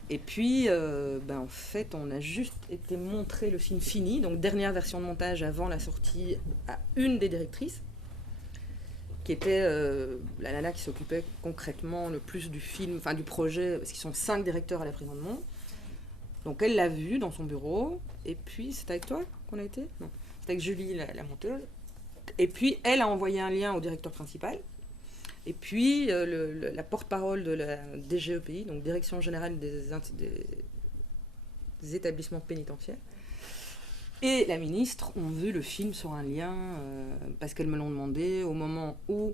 Et puis, en fait, on a juste été montrer le film fini, donc dernière version de montage avant la sortie à une des directrices, qui était la nana qui s'occupait concrètement le plus du film, enfin du projet, parce qu'ils sont 5 directeurs à la prison de Mons. Donc elle l'a vu dans son bureau, et puis, c'était avec toi qu'on a été? Non, c'était avec Julie, la monteuse. Et puis, elle a envoyé un lien au directeur principal. Et puis, la porte-parole de la DGEPI, donc Direction Générale des Établissements Pénitentiaires, et la ministre ont vu le film sur un lien, parce qu'elles me l'ont demandé, au moment où,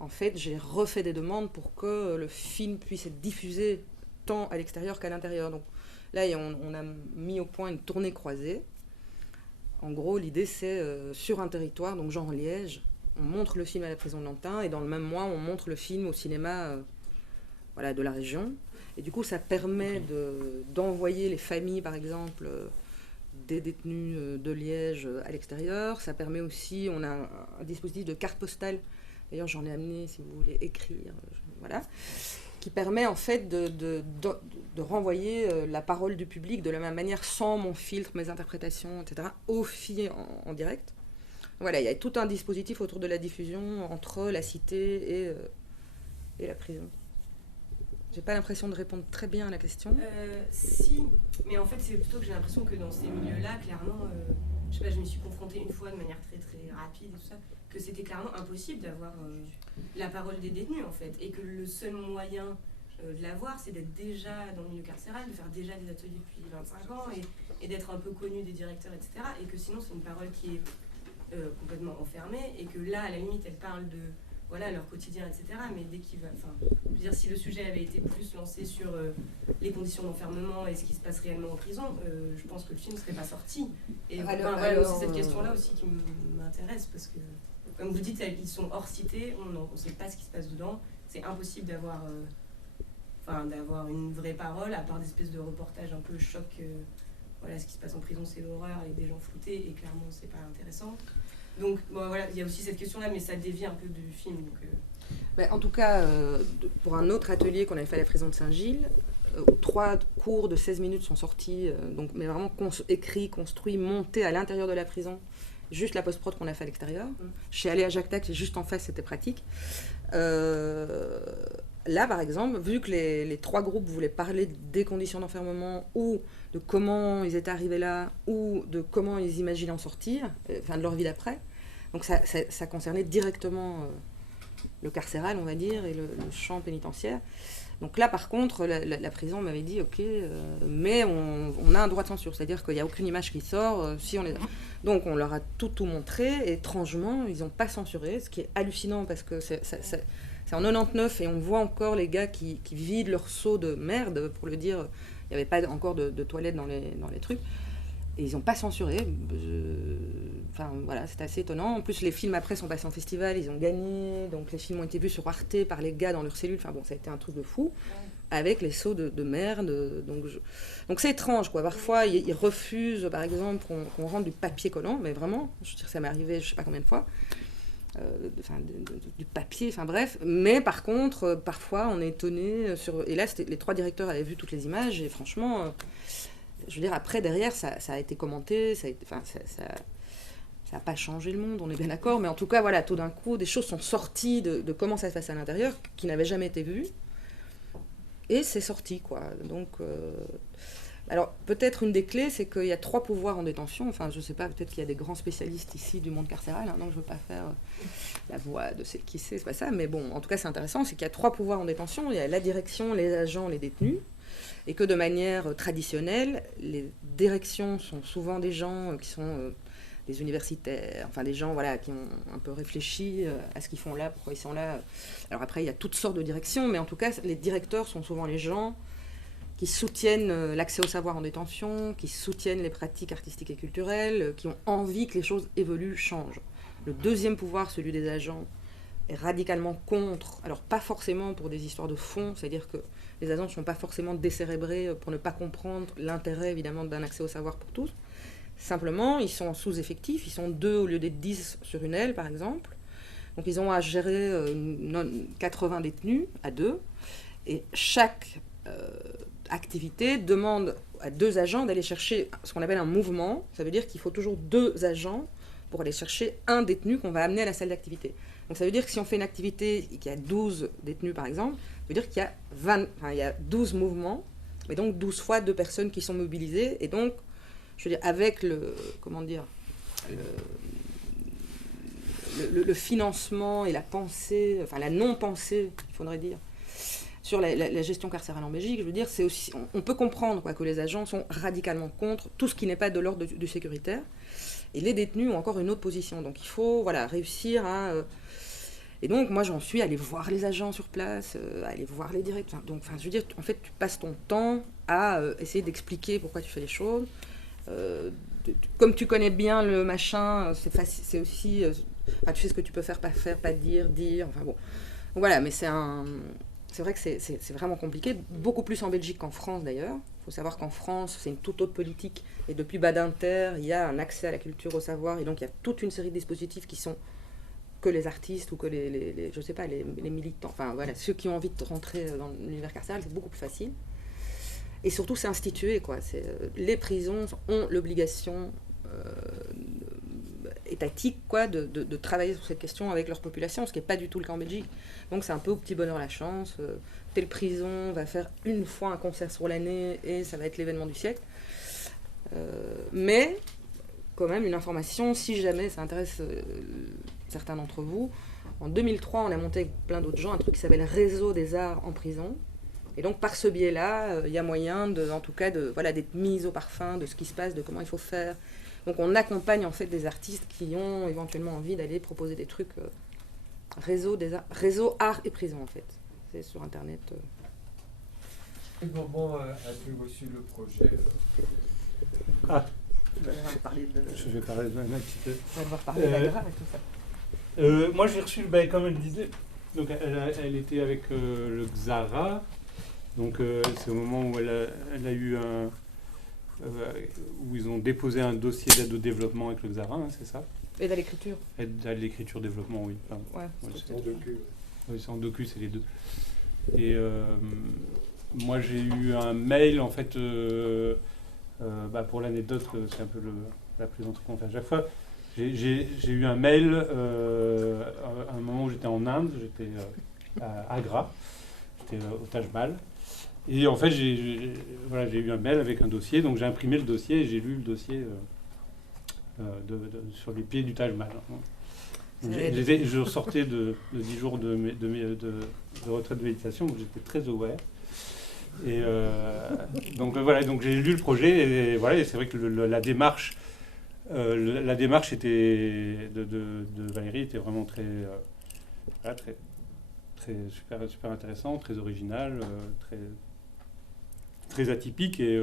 en fait, j'ai refait des demandes pour que le film puisse être diffusé tant à l'extérieur qu'à l'intérieur. Donc là, on a mis au point une tournée croisée. En gros, l'idée, c'est sur un territoire, donc genre Liège, on montre le film à la prison de Lantin, et dans le même mois, on montre le film au cinéma de la région. Et du coup, ça permet d'envoyer les familles, par exemple, des détenus de Liège à l'extérieur. Ça permet aussi, on a un dispositif de carte postale, d'ailleurs j'en ai amené, si vous voulez écrire, voilà, qui permet en fait de renvoyer la parole du public de la même manière, sans mon filtre, mes interprétations, etc., aux filles en direct. Voilà, il y a tout un dispositif autour de la diffusion entre la cité et la prison. J'ai pas l'impression de répondre très bien à la question. Si, mais en fait c'est plutôt que j'ai l'impression que dans ces milieux-là, clairement, je sais pas, je m'y suis confrontée une fois de manière très très rapide et tout ça, que c'était clairement impossible d'avoir la parole des détenus en fait, et que le seul moyen de l'avoir, c'est d'être déjà dans le milieu carcéral, de faire déjà des ateliers depuis 25 ans et d'être un peu connu des directeurs, etc. Et que sinon c'est une parole qui est complètement enfermée, et que là, à la limite, elle parle de leur quotidien, etc. Mais dès qu'il va... Enfin, je veux dire, si le sujet avait été plus lancé sur les conditions d'enfermement et ce qui se passe réellement en prison, je pense que le film ne serait pas sorti. Et c'est cette question-là aussi qui m'intéresse, parce que, comme vous dites, ils sont hors cité, on ne sait pas ce qui se passe dedans, c'est impossible d'avoir une vraie parole, à part des espèces de reportages un peu choc... ce qui se passe en prison, c'est l'horreur, avec des gens floutés, et clairement, c'est pas intéressant. Donc bon, voilà, il y a aussi cette question-là, mais ça dévie un peu du film. Donc, En tout cas, pour un autre atelier qu'on avait fait à la prison de Saint-Gilles, où 3 cours de 16 minutes sont sortis, donc, mais vraiment écrits, construits, montés à l'intérieur de la prison, juste la post-prod qu'on a fait à l'extérieur. Je suis allée à Jacques Tac, qui est juste en face, c'était pratique. Là, par exemple, vu que les 3 groupes voulaient parler des conditions d'enfermement ou de comment ils étaient arrivés là, ou de comment ils imaginaient en sortir, enfin de leur vie d'après, donc ça concernait directement le carcéral, on va dire, et le champ pénitentiaire. Donc là, par contre, la prison m'avait dit, ok, mais on a un droit de censure, c'est-à-dire qu'il n'y a aucune image qui sort. Donc on leur a tout montré, et étrangement, ils n'ont pas censuré, ce qui est hallucinant, parce que c'est en 99, et on voit encore les gars qui vident leur seau de merde, pour le dire, il n'y avait pas encore de toilettes dans les trucs. Et ils n'ont pas censuré. Enfin, voilà, c'était assez étonnant. En plus, les films après sont passés en festival, ils ont gagné. Donc, les films ont été vus sur Arte par les gars dans leur cellule. Enfin, bon, ça a été un truc de fou. Avec les seaux de merde. Donc, c'est étrange, quoi. Parfois, ils refusent, par exemple, qu'on rende du papier collant. Mais vraiment, je veux dire, ça m'est arrivé, je ne sais pas combien de fois. Du papier, enfin bref. Mais par contre, parfois, on est étonné. Et là, les 3 directeurs avaient vu toutes les images. Et franchement... je veux dire, après, derrière, ça a été commenté, ça n'a pas changé le monde, on est bien d'accord, mais en tout cas, voilà, tout d'un coup, des choses sont sorties de comment ça se passe à l'intérieur, qui n'avaient jamais été vues, et c'est sorti, quoi. Donc, alors, peut-être une des clés, c'est qu'il y a 3 pouvoirs en détention, enfin, je sais pas, peut-être qu'il y a des grands spécialistes ici du monde carcéral, hein, donc je veux pas faire la voix de celle qui sait, c'est pas ça, mais bon, en tout cas, c'est intéressant, c'est qu'il y a 3 pouvoirs en détention, il y a la direction, les agents, les détenus, et que de manière traditionnelle, les directions sont souvent des gens qui sont des universitaires, enfin des gens voilà, qui ont un peu réfléchi à ce qu'ils font là, pourquoi ils sont là. Alors après, il y a toutes sortes de directions, mais en tout cas, les directeurs sont souvent les gens qui soutiennent l'accès au savoir en détention, qui soutiennent les pratiques artistiques et culturelles, qui ont envie que les choses évoluent, changent. Le deuxième pouvoir, celui des agents, est radicalement contre, alors pas forcément pour des histoires de fond, c'est-à-dire que les agents ne sont pas forcément décérébrés pour ne pas comprendre l'intérêt, évidemment, d'un accès au savoir pour tous. Simplement, ils sont en sous-effectif, ils sont 2 au lieu d'être 10 sur une aile, par exemple. Donc, ils ont à gérer 80 détenus à 2. Et chaque activité demande à 2 agents d'aller chercher ce qu'on appelle un mouvement. Ça veut dire qu'il faut toujours 2 agents pour aller chercher un détenu qu'on va amener à la salle d'activité. Donc ça veut dire que si on fait une activité et qu'il y a 12 détenus par exemple, ça veut dire qu'il y a 12 mouvements, mais donc 12 fois 2 personnes qui sont mobilisées. Et donc, je veux dire, avec le financement et la pensée, enfin la non-pensée, il faudrait dire, sur la gestion carcérale en Belgique, je veux dire, c'est aussi, on peut comprendre que les agents sont radicalement contre tout ce qui n'est pas de l'ordre du sécuritaire. Et les détenus ont encore une autre position. Donc il faut réussir à... Et donc moi j'en suis allée voir les agents sur place, aller voir les directeurs. Donc je veux dire, en fait tu passes ton temps à essayer d'expliquer pourquoi tu fais les choses. Comme tu connais bien le machin, c'est facile, c'est aussi... tu sais ce que tu peux faire, pas dire, enfin bon. Donc voilà, mais c'est vrai que c'est vraiment compliqué, beaucoup plus en Belgique qu'en France d'ailleurs. Il faut savoir qu'en France, c'est une toute autre politique. Et depuis Badinter, il y a un accès à la culture, au savoir. Et donc, il y a toute une série de dispositifs qui sont que les artistes ou que les militants. Enfin, voilà, ceux qui ont envie de rentrer dans l'univers carcéral, c'est beaucoup plus facile. Et surtout, c'est institué, quoi. Les prisons ont l'obligation étatique, quoi, de travailler sur cette question avec leur population, ce qui n'est pas du tout le cas en Belgique. Donc c'est un peu au petit bonheur la chance. Telle prison va faire une fois un concert sur l'année et ça va être l'événement du siècle. Mais quand même une information, si jamais ça intéresse certains d'entre vous, en 2003 on a monté avec plein d'autres gens un truc qui s'appelle Réseau des arts en prison. Et donc par ce biais-là, il y a moyen d'être mis au parfum de ce qui se passe, de comment il faut faire. Donc on accompagne en fait des artistes qui ont éventuellement envie d'aller proposer des trucs réseau art et prison en fait. C'est sur internet. Quel moment as-tu reçu le projet Je vais parler d'un petit peu. On va devoir parler d'Agra et tout ça. Moi j'ai reçu, comme elle disait, donc elle était avec le Xara. Donc c'est au moment où elle a eu où ils ont déposé un dossier d'aide au développement avec le Xara, hein, c'est ça. Et à l'écriture. Aide à l'écriture, développement, oui. Pardon. Ouais, C'est en docu. Oui, c'est en docu, c'est les deux. Et moi, j'ai eu un mail, en fait, pour l'anecdote, c'est un peu la plaisanterie qu'on fait à chaque fois. J'ai eu un mail à un moment où j'étais en Inde, j'étais à Agra, j'étais au Taj Mahal. Et en fait, j'ai eu un mail avec un dossier, donc j'ai imprimé le dossier et j'ai lu le dossier sur les pieds du Taj Mahal. Donc, je sortais de 10 jours de retraite de méditation, donc j'étais très aware. Et donc voilà, donc j'ai lu le projet et voilà, et c'est vrai que la démarche était de Valérie était vraiment très super intéressant, très original, très atypique, et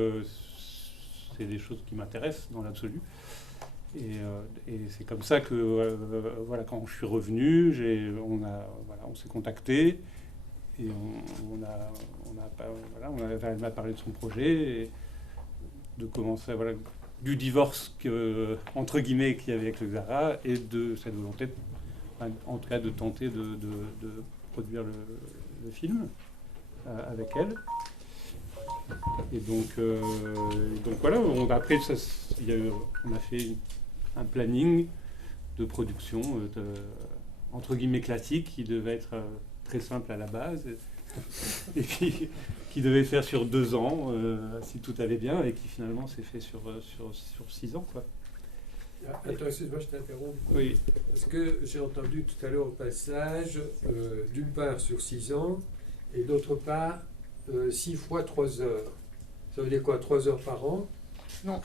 c'est des choses qui m'intéressent dans l'absolu. Et c'est comme ça que quand je suis revenu, on s'est contacté et elle m'a parlé de son projet et de commencer du divorce entre guillemets qu'il y avait avec le Xara, et de cette volonté, en tout cas, de tenter de produire le film avec elle. Et donc voilà, après on a fait un planning de production entre guillemets classique, qui devait être très simple à la base et puis qui devait faire sur 2 ans si tout allait bien, et qui finalement s'est fait sur 6 ans, quoi. Attends, excuse-moi, je t'interromps. Oui. Parce que j'ai entendu tout à l'heure au passage, d'une part sur 6 ans, et d'autre part 6 fois 3 heures. Ça veut dire quoi, 3 heures par an? Non.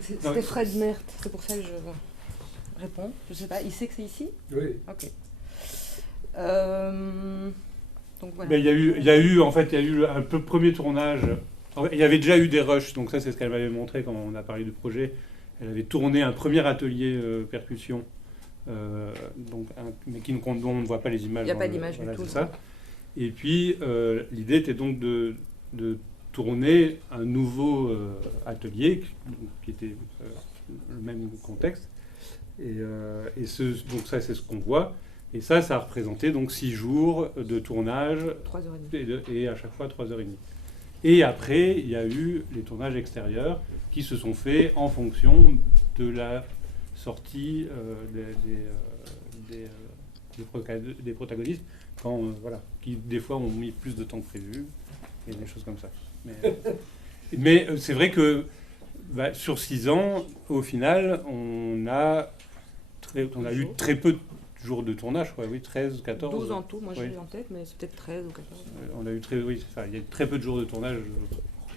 C'était Fred Mert, c'est pour ça que je réponds. Je sais pas, il sait que c'est ici? Oui. Ok. Donc voilà. Mais il y a eu un peu premier tournage. Il y avait déjà eu des rushs, donc ça c'est ce qu'elle m'avait montré quand on a parlé du projet. Elle avait tourné un premier atelier percussion, mais dont on ne voit pas les images. Il n'y a pas d'image du tout. Ça. Et puis l'idée était donc de tourner un nouveau atelier qui était le même contexte. Donc ça c'est ce qu'on voit. Et ça a représenté donc 6 jours de tournage, 3h30. Et à chaque fois 3h30. Et après, il y a eu les tournages extérieurs qui se sont faits en fonction de la sortie des protagonistes, qui des fois ont mis plus de temps que prévu, et des choses comme ça. Mais c'est vrai que sur 6 ans, au final, on a eu très peu de jours de tournage, quoi. Oui, 13, 14. 12 en tout, moi j'ai en tête, mais c'est peut-être 13 ou 14. On a eu il y a très peu de jours de tournage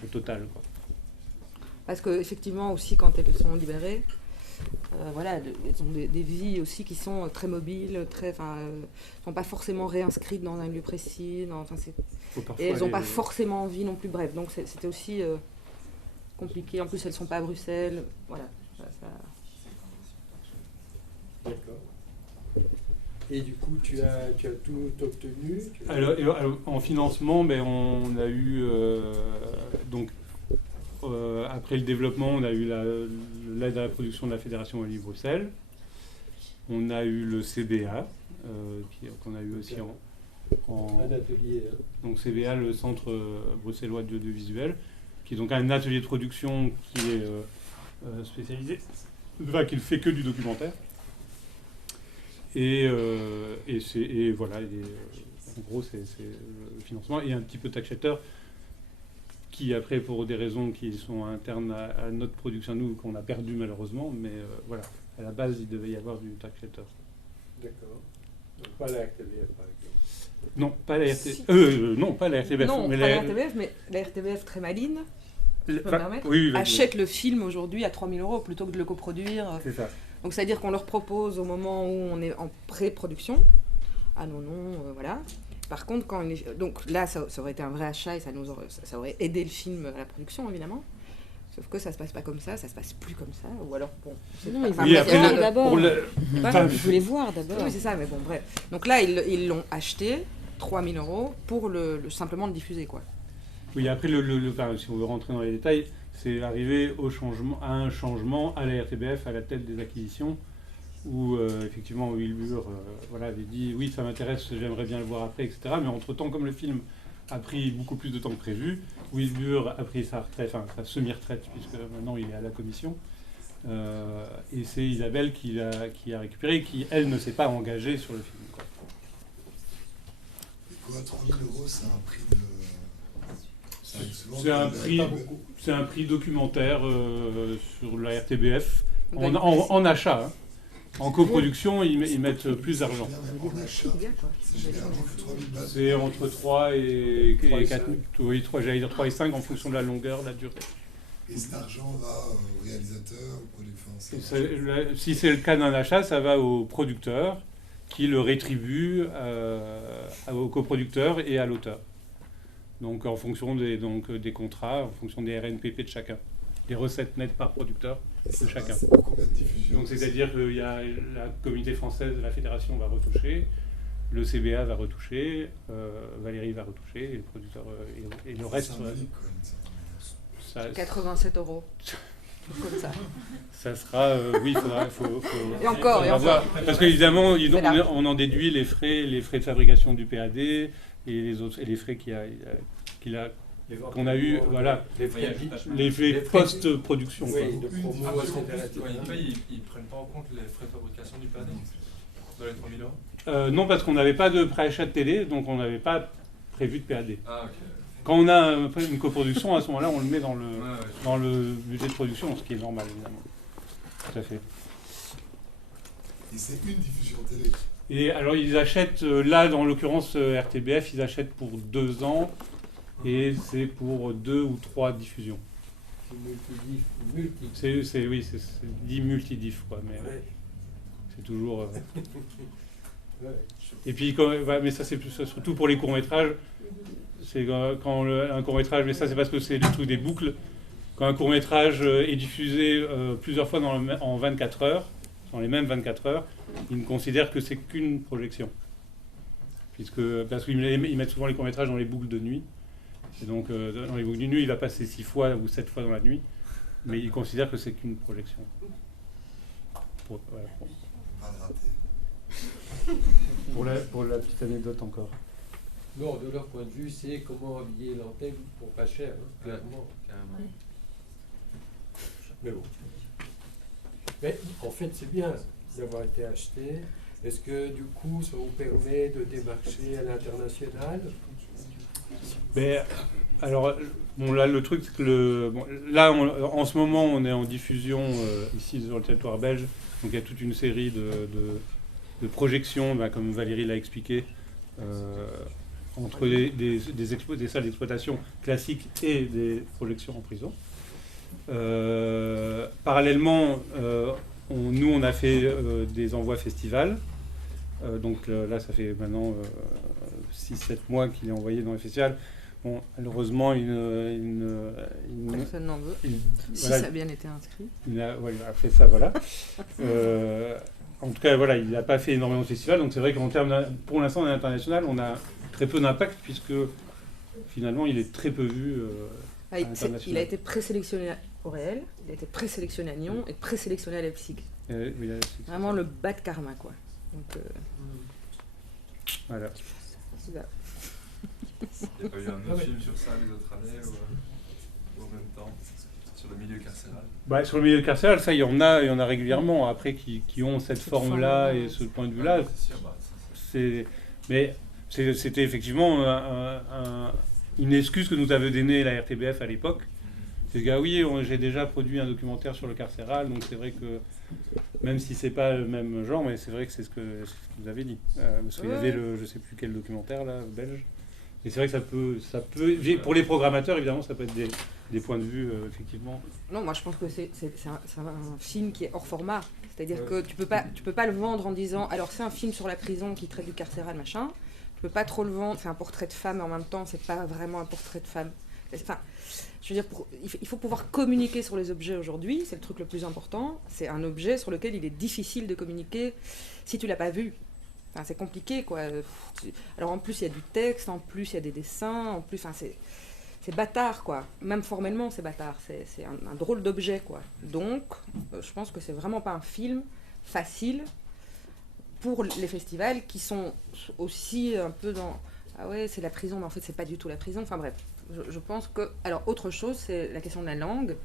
au total, quoi. Parce qu'effectivement aussi, quand elles sont libérées, elles ont des vies aussi qui sont très mobiles, sont pas forcément réinscrites dans un lieu précis, et elles n'ont pas forcément envie non plus, bref, donc c'était aussi compliqué. En plus, elles sont pas à Bruxelles, voilà. D'accord. Et du coup, tu as tout obtenu? Alors, en financement, on a eu après le développement, on a eu l'aide à la production de la Fédération Wallonie-Bruxelles. On a eu le CBA, qu'on a eu aussi en un atelier. Hein. Donc CBA, le Centre bruxellois de l'audiovisuel, qui est donc un atelier de production qui est spécialisé, qui ne fait que du documentaire. En gros, c'est le financement, et un petit peu Taxateur, qui après, pour des raisons qui sont internes à notre production, nous, qu'on a perdu malheureusement, mais à la base, il devait y avoir du Taxateur. D'accord. Donc pas la RTBF, par exemple. Non, pas la RTBF. Non, pas la RTBF. Non, pas la RTBF, mais la RTBF très maligne, je peux me permettre, achète le film aujourd'hui à 3 000 € plutôt que de le coproduire. C'est ça. Donc c'est-à-dire qu'on leur propose au moment où on est en pré-production, voilà. Par contre, donc là, ça aurait été un vrai achat et ça aurait aidé le film à la production, évidemment. Sauf que ça se passe pas comme ça se passe plus comme ça, ou alors bon. Non, ils voulaient voir d'abord. Ils voulaient voir d'abord. Oui, c'est ça, mais bon, bref. Donc là, ils l'ont acheté 3 000 € pour simplement le diffuser, quoi. Oui, après, si on veut rentrer dans les détails, c'est arrivé à un changement à la RTBF, à la tête des acquisitions, où effectivement Wilbur voilà, avait dit oui, ça m'intéresse, j'aimerais bien le voir après, etc. Mais entre-temps, comme le film a pris beaucoup plus de temps que prévu, Wilbur a pris sa retraite, enfin sa semi-retraite, puisque maintenant il est à la commission. Et c'est Isabelle qui a récupéré, qui elle ne s'est pas engagée sur le film, quoi. Et quoi, 3 000 €, c'est un prix de... C'est un prix documentaire sur la RTBF, en achat. Hein. En coproduction, ils mettent plus d'argent. En achat, c'est généralement que 3 000 balles. C'est entre 3 et 4, oui, 3, j'allais dire 3 et 5 en fonction de la longueur, la durée. Et cet argent va au réalisateur, au producteur? Si c'est le cas d'un achat, ça va au producteur qui le rétribue au coproducteur et à l'auteur. Donc en fonction des contrats, en fonction des RNPP de chacun, des recettes nettes par producteur de chacun. Donc c'est-à-dire qu'il y a la communauté française, la fédération va retoucher, le CBA va retoucher, Valérie va retoucher, et le producteur et le reste. 87 €. Comme ça. Ça sera, oui, faut et encore, voir. Parce qu'évidemment, on en déduit les frais de fabrication du PAD et les frais qu'on a eu, voilà, les frais post-production. Oui, ils prennent pas en compte les frais de fabrication du PAD dans les 3 000 €. Non, parce qu'on n'avait pas de préachat de télé, donc on n'avait pas prévu de PAD. Ah, ok. Quand on a une coproduction, à ce moment-là, on le met dans le budget de production, ce qui est normal, évidemment. Tout à fait. Et c'est une diffusion télé. Et alors, ils achètent, là, dans l'occurrence, RTBF, ils achètent pour 2 ans, et c'est pour 2 ou 3 diffusions. C'est c'est dit multidiff, quoi, mais c'est toujours... Et puis, mais ça, c'est surtout pour les courts-métrages. C'est quand un court-métrage, mais ça c'est parce que c'est le truc des boucles, quand un court-métrage est diffusé plusieurs fois en 24 heures, dans les mêmes 24 heures, ils ne considèrent que c'est qu'une projection. Parce qu'ils mettent souvent les courts-métrages dans les boucles de nuit. Et donc dans les boucles de nuit, il va passer 6 fois ou 7 fois dans la nuit, mais ils considèrent que c'est qu'une projection. Pour la petite anecdote encore. Non, de leur point de vue, c'est comment habiller l'antenne pour pas cher, hein, clairement. Carrément. Mais bon. Mais en fait, c'est bien d'avoir été acheté. Est-ce que du coup, ça vous permet de démarcher à l'international? Mais alors, bon, là, le truc, c'est que en ce moment, on est en diffusion ici sur le territoire belge. Donc, il y a toute une série de projections, comme Valérie l'a expliqué. Entre des salles d'exploitation classiques et des projections en prison. Parallèlement, nous, on a fait des envois festivals. Donc là, ça fait maintenant 6-7 mois qu'il est envoyé dans les festivals. Bon, malheureusement, personne n'en veut. Si voilà, ça a bien été inscrit. Il a fait ça, voilà. En tout cas, voilà, il n'a pas fait énormément de festivals. Donc c'est vrai qu'en termes, pour l'instant, à l'international, on a très peu d'impact puisque finalement il est très peu vu à l'international. Il a été présélectionné au Réel, il a été présélectionné à Nyon et présélectionné à Leipzig. Oui, vraiment le bas de karma, quoi. Donc, voilà. Il n'y a pas eu un autre film sur ça les autres années ou en même temps sur le milieu carcéral? Sur le milieu carcéral, ça, il y en a régulièrement après qui ont cette forme-là et ce point de vue-là. Mais c'était effectivement une excuse que nous avait donnée la RTBF à l'époque. C'est que oui, j'ai déjà produit un documentaire sur le carcéral, donc c'est vrai que même si c'est pas le même genre, mais c'est vrai que c'est ce que vous avez dit. Parce qu'il y avait je sais plus quel documentaire là, belge. Et c'est vrai que ça peut, pour les programmateurs évidemment, ça peut être des points de vue effectivement. Non, moi je pense que c'est un film qui est hors format. C'est-à-dire que tu peux pas le vendre en disant alors c'est un film sur la prison qui traite du carcéral machin. Tu peux pas trop le vendre, c'est un portrait de femme, mais en même temps c'est pas vraiment un portrait de femme. Enfin, je veux dire, il faut pouvoir communiquer sur les objets aujourd'hui, c'est le truc le plus important. C'est un objet sur lequel il est difficile de communiquer si tu l'as pas vu. Enfin, c'est compliqué, quoi. Alors en plus il y a du texte, en plus il y a des dessins, en plus, enfin, c'est bâtard, quoi. Même formellement c'est bâtard, c'est un drôle d'objet, quoi. Donc je pense que c'est vraiment pas un film facile pour les festivals qui sont aussi un peu dans ah ouais c'est la prison mais en fait c'est pas du tout la prison, enfin bref, je pense que alors autre chose c'est la question de la langue,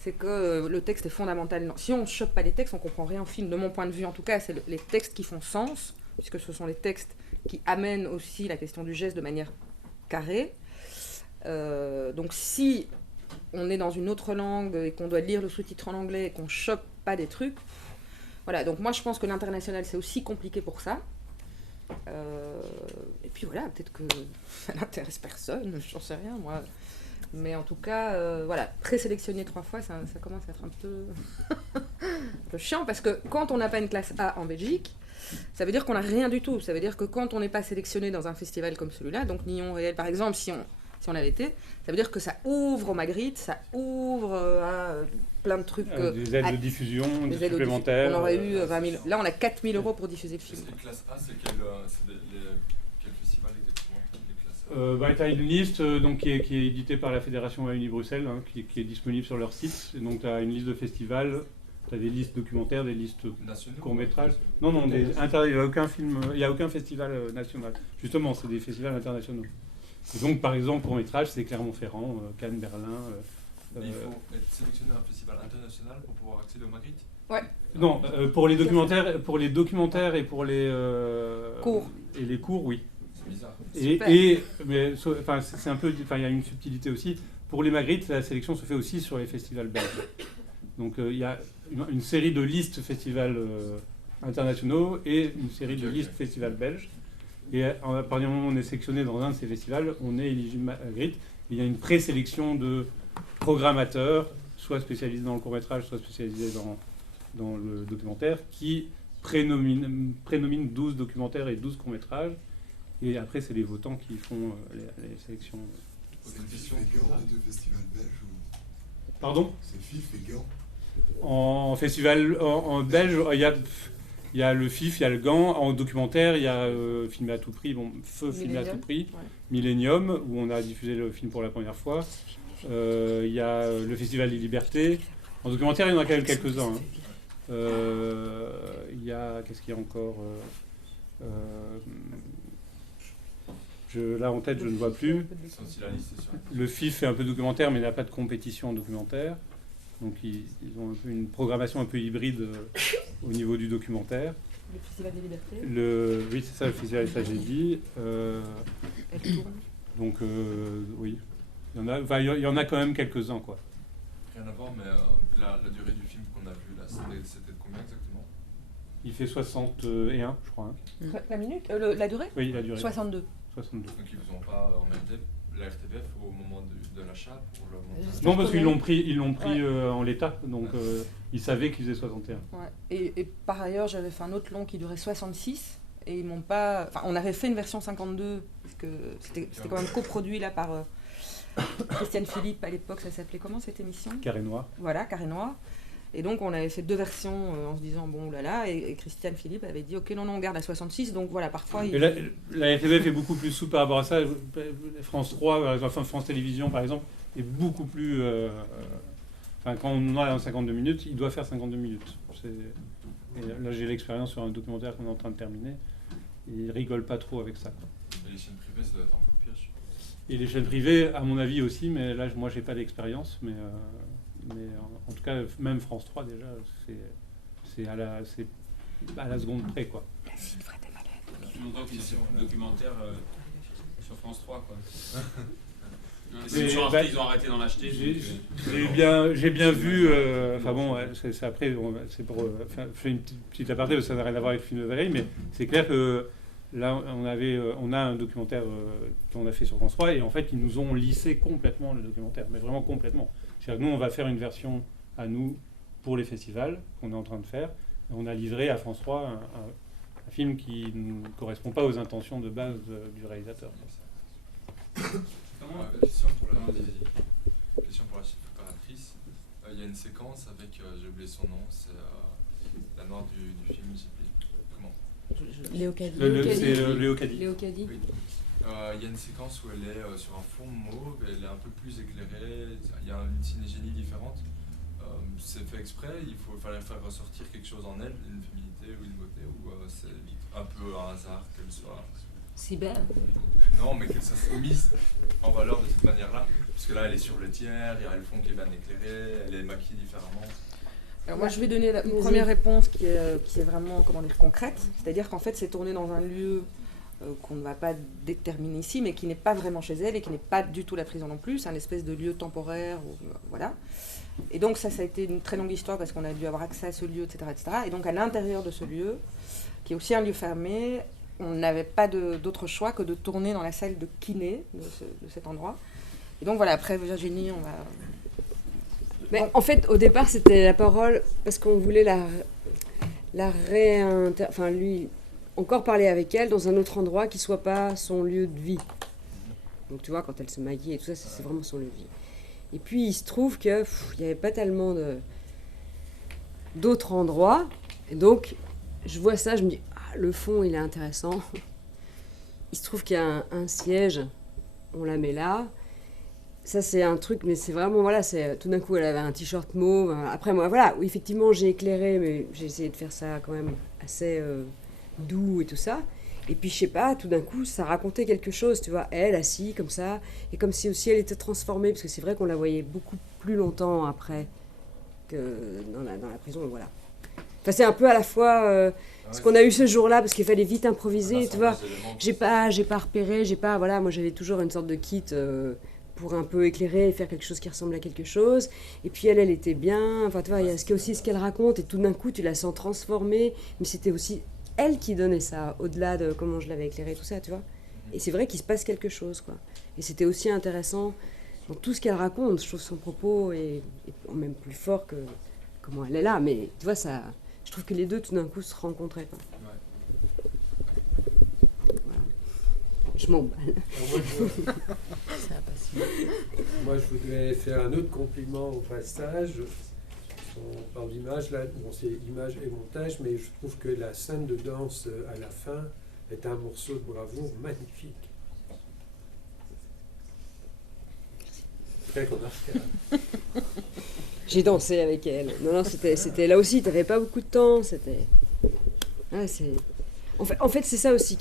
c'est que le texte est fondamental. Si on ne chope pas les textes, on comprend rien au film, de mon point de vue en tout cas, c'est les textes qui font sens, puisque ce sont les textes qui amènent aussi la question du geste de manière carrée. Donc si on est dans une autre langue et qu'on doit lire le sous-titre en anglais et qu'on chope pas des trucs, voilà, donc moi je pense que l'international c'est aussi compliqué pour ça. Et puis voilà, peut-être que ça n'intéresse personne, j'en sais rien moi. Mais en tout cas, voilà, présélectionner 3 fois, ça commence à être un peu, un peu chiant, parce que quand on n'a pas une classe A en Belgique, ça veut dire qu'on n'a rien du tout. Ça veut dire que quand on n'est pas sélectionné dans un festival comme celui-là, donc Nyon Réel par exemple, si on avait été, ça veut dire que ça ouvre au Magritte, ça ouvre à plein de trucs. Des aides de diffusion, des aides supplémentaires. On aurait eu 20 000. Là, on a 4 000 euros pour diffuser le film. Les classes A, c'est quel festival exactement? Tu as une liste donc, qui est éditée par la Fédération Wallonie-Bruxelles, hein, qui est disponible sur leur site. Et donc tu as une liste de festivals, tu as des listes documentaires, des listes courts-métrages. Non, il n'y a aucun festival national. Justement, c'est des festivals internationaux. Et donc, par exemple, court-métrage, c'est Clermont-Ferrand, Cannes, Berlin. Il faut être sélectionné à un festival international pour pouvoir accéder au Magritte? Ouais. Non, pour les documentaires et pour les cours. Et les cours, oui. C'est bizarre. Mais c'est un peu, il y a une subtilité aussi. Pour les Magritte, la sélection se fait aussi sur les festivals belges. Donc il y a une série de listes festivals internationaux et une série de listes festivals belges. Et à partir du moment où on est sélectionné dans un de ces festivals, on est éligible Magritte. Il y a une présélection de programmateurs, soit spécialisés dans le court-métrage, soit spécialisés dans le documentaire, qui prénominent 12 documentaires et 12 courts-métrages. Et après, c'est les votants qui font les sélections. C'est FIF et Gand, les 2 festivals belges ou... Pardon? C'est FIF et Gand. En festival en belge, il y a le FIF, il y a le Gand. En documentaire, il y a Filmé à tout prix, Feu Filmé à tout prix, ouais. Millennium, où on a diffusé le film pour la première fois. Il y a le Festival des Libertés. En documentaire, il y en a quand même quelques-uns. Hein. Il y a... Qu'est-ce qu'il y a encore là, en tête, je ne vois plus. Le FIF fait un peu de documentaire, mais il n'a pas de compétition en documentaire. Donc, ils ont un peu une programmation un peu hybride au niveau du documentaire. Le Festival des Libertés. Oui, c'est ça, le Festival, ça j'ai dit. Donc, oui. Il y en a quand même quelques-uns, quoi. Rien à voir, mais la durée du film qu'on a vu là, c'était de combien exactement? Il fait 61, je crois. Hein. La minute la durée? Oui, la durée. 62. Donc ils ne vous ont pas emmené la RTBF au moment de l'achat pour le montage? Non, parce qu'ils l'ont pris en l'état, donc ils savaient qu'ils faisaient 61. Ouais. Et par ailleurs, j'avais fait un autre long qui durait 66, et ils m'ont pas... Enfin, on avait fait une version 52, parce que c'était quand même coproduit là par Christiane Philippe, à l'époque, ça s'appelait comment cette émission? Carré Noir. Voilà, Carré Noir. Et donc on avait fait 2 versions en se disant bon là et Christiane Philippe avait dit ok non on garde la 66, donc voilà parfois la RTBF est beaucoup plus souple par rapport à ça. France 3, enfin France Télévisions par exemple est beaucoup plus quand on a en 52 minutes il doit faire 52 minutes. Et là j'ai l'expérience sur un documentaire qu'on est en train de terminer et ils rigolent pas trop avec ça, quoi. Et les chaînes privées ça doit être encore pire. Et les chaînes privées à mon avis aussi, mais là moi j'ai pas d'expérience, mais en tout cas, même France 3, déjà, c'est à la seconde près, quoi. C'est longtemps qu'il y a un documentaire sur France 3, quoi. Ils ont arrêté d'en acheter. J'ai bien vu... Enfin bon, c'est après, c'est pour faire une petite aparté, ça n'a rien à voir avec le film de Valérie, mais c'est clair que là, on a un documentaire qu'on a fait sur France 3, et en fait, ils nous ont lissé complètement le documentaire, mais vraiment complètement. C'est-à-dire que nous, on va faire une version à nous pour les festivals qu'on est en train de faire. Et on a livré à France 3 un film qui ne correspond pas aux intentions de base du réalisateur. Question pour la préparatrice. Il y a une séquence avec, j'ai oublié son nom, c'est la noire du film, je sais plus. Comment? Léo Caddy. C'est Léo Caddy. Léo Caddy. Oui. Il y a une séquence où elle est sur un fond mauve, elle est un peu plus éclairée, il y a une cinégénie différente. c'est fait exprès, fallait faire ressortir quelque chose en elle, une féminité ou une beauté, ou c'est un peu un hasard qu'elle soit... Si belle. Non, mais qu'elle soit mise en valeur de cette manière-là. Parce que là, elle est sur le tiers, il y a le fond qui est bien éclairé, elle est maquillée différemment. Alors moi, je vais donner une première réponse qui est vraiment, comment dire, concrète. C'est-à-dire qu'en fait, c'est tourné dans un lieu qu'on ne va pas déterminer ici, mais qui n'est pas vraiment chez elle et qui n'est pas du tout la prison non plus. C'est un espèce de lieu temporaire, voilà. Et donc ça a été une très longue histoire parce qu'on a dû avoir accès à ce lieu, etc., etc. Et donc à l'intérieur de ce lieu, qui est aussi un lieu fermé, on n'avait pas d'autre choix que de tourner dans la salle de kiné de cet endroit. Et donc voilà, après Virginie, on va... Mais en fait, au départ, c'était la parole parce qu'on voulait enfin lui, encore parler avec elle dans un autre endroit qui soit pas son lieu de vie. Donc tu vois, quand elle se maquille et tout ça, c'est vraiment son lieu de vie. Et puis il se trouve que il n'y avait pas tellement d'autres endroits. Et donc je vois ça, je me dis, le fond il est intéressant. Il se trouve qu'il y a un siège, on la met là. Ça c'est un truc, mais c'est vraiment, voilà, tout d'un coup elle avait un t-shirt mauve. Après moi, voilà, oui, effectivement j'ai éclairé, mais j'ai essayé de faire ça quand même assez doux et tout ça. Et puis, je sais pas, tout d'un coup, ça racontait quelque chose, tu vois, elle, assise, comme ça, et comme si aussi elle était transformée, parce que c'est vrai qu'on la voyait beaucoup plus longtemps après que dans la prison, voilà. Enfin, c'est un peu à la fois ce qu'on a eu ce jour-là, parce qu'il fallait vite improviser, tu vois. J'ai pas repéré, voilà, moi j'avais toujours une sorte de kit pour un peu éclairer et faire quelque chose qui ressemble à quelque chose. Et puis elle était bien, enfin, tu vois, il y a aussi ce qu'elle raconte, et tout d'un coup, tu la sens transformée, mais c'était aussi elle qui donnait ça, au-delà de comment je l'avais éclairé, tout ça, tu vois. Et c'est vrai qu'il se passe quelque chose, quoi. Et c'était aussi intéressant dans tout ce qu'elle raconte. Je trouve son propos est même plus fort que comment elle est là. Mais tu vois, ça, je trouve que les deux, tout d'un coup, se rencontraient, quoi. Voilà. Je m'emballe. Moi, je voudrais faire un autre compliment au passage. On parle d'image, là, bon, c'est image et montage, mais je trouve que la scène de danse à la fin est un morceau de bravoure magnifique. Très remarquable. J'ai dansé avec elle. Non, c'était là aussi, t'avais pas beaucoup de temps. C'était... Ah, en fait, c'est ça aussi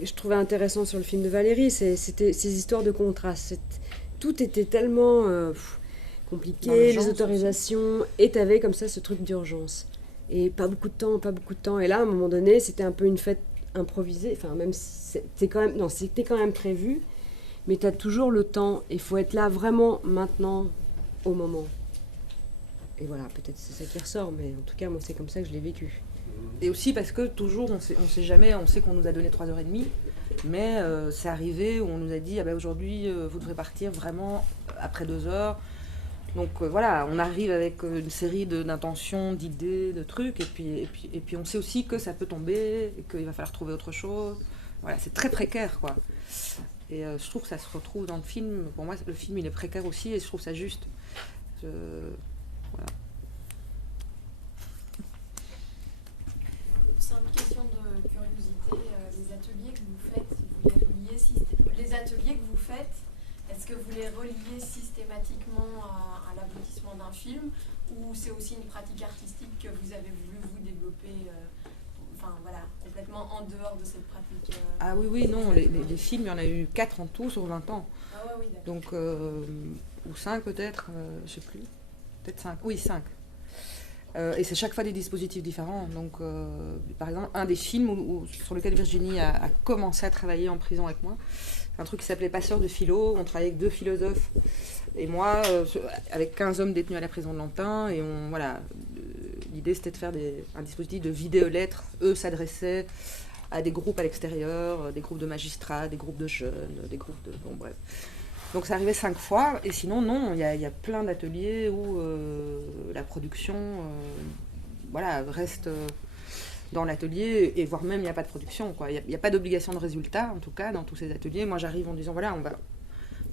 je trouvais intéressant sur le film de Valérie, c'était ces histoires de contraste. Tout était tellement... compliqué, les autorisations, et t'avais comme ça ce truc d'urgence. Et pas beaucoup de temps. Et là, à un moment donné, c'était un peu une fête improvisée, enfin, même si c'était quand même prévu, mais t'as toujours le temps, il faut être là vraiment maintenant, au moment. Et voilà, peut-être c'est ça qui ressort, mais en tout cas, moi, c'est comme ça que je l'ai vécu. Et aussi parce que toujours, on sait jamais, on sait qu'on nous a donné 3h30, mais c'est arrivé où on nous a dit, aujourd'hui, vous devrez partir vraiment après 2h. Donc voilà, on arrive avec une série d'intentions, d'idées, de trucs, et puis on sait aussi que ça peut tomber, et qu'il va falloir trouver autre chose. Voilà, c'est très précaire, quoi. Et je trouve que ça se retrouve dans le film. Pour moi, le film, il est précaire aussi, et je trouve ça juste. Voilà. Simple question de curiosité, les ateliers que vous faites, vous les reliez les ateliers que vous faites, est-ce que vous les reliez systématiquement à l'aboutissement d'un film, ou c'est aussi une pratique artistique que vous avez voulu vous développer, complètement en dehors de cette pratique Ah oui, non, les films, il y en a eu 4 en tout sur 20 ans. Ah ouais, oui, d'accord. Donc, ou 5 peut-être, je sais plus. Peut-être 5. Oui, 5. Et c'est chaque fois des dispositifs différents. Donc, par exemple, un des films sur lequel Virginie a commencé à travailler en prison avec moi, c'est un truc qui s'appelait Passeurs de philo. On travaillait avec 2 philosophes et moi, avec 15 hommes détenus à la prison de Lantin. Et l'idée, c'était de faire un dispositif de vidéo-lettres. Eux s'adressaient à des groupes à l'extérieur, des groupes de magistrats, des groupes de jeunes, des groupes de... Bon, bref. Donc ça arrivait 5 fois, et sinon, non, il y a plein d'ateliers où la production reste dans l'atelier, et voire même il n'y a pas de production, quoi. Il n'y a pas d'obligation de résultat, en tout cas, dans tous ces ateliers. Moi, j'arrive en disant,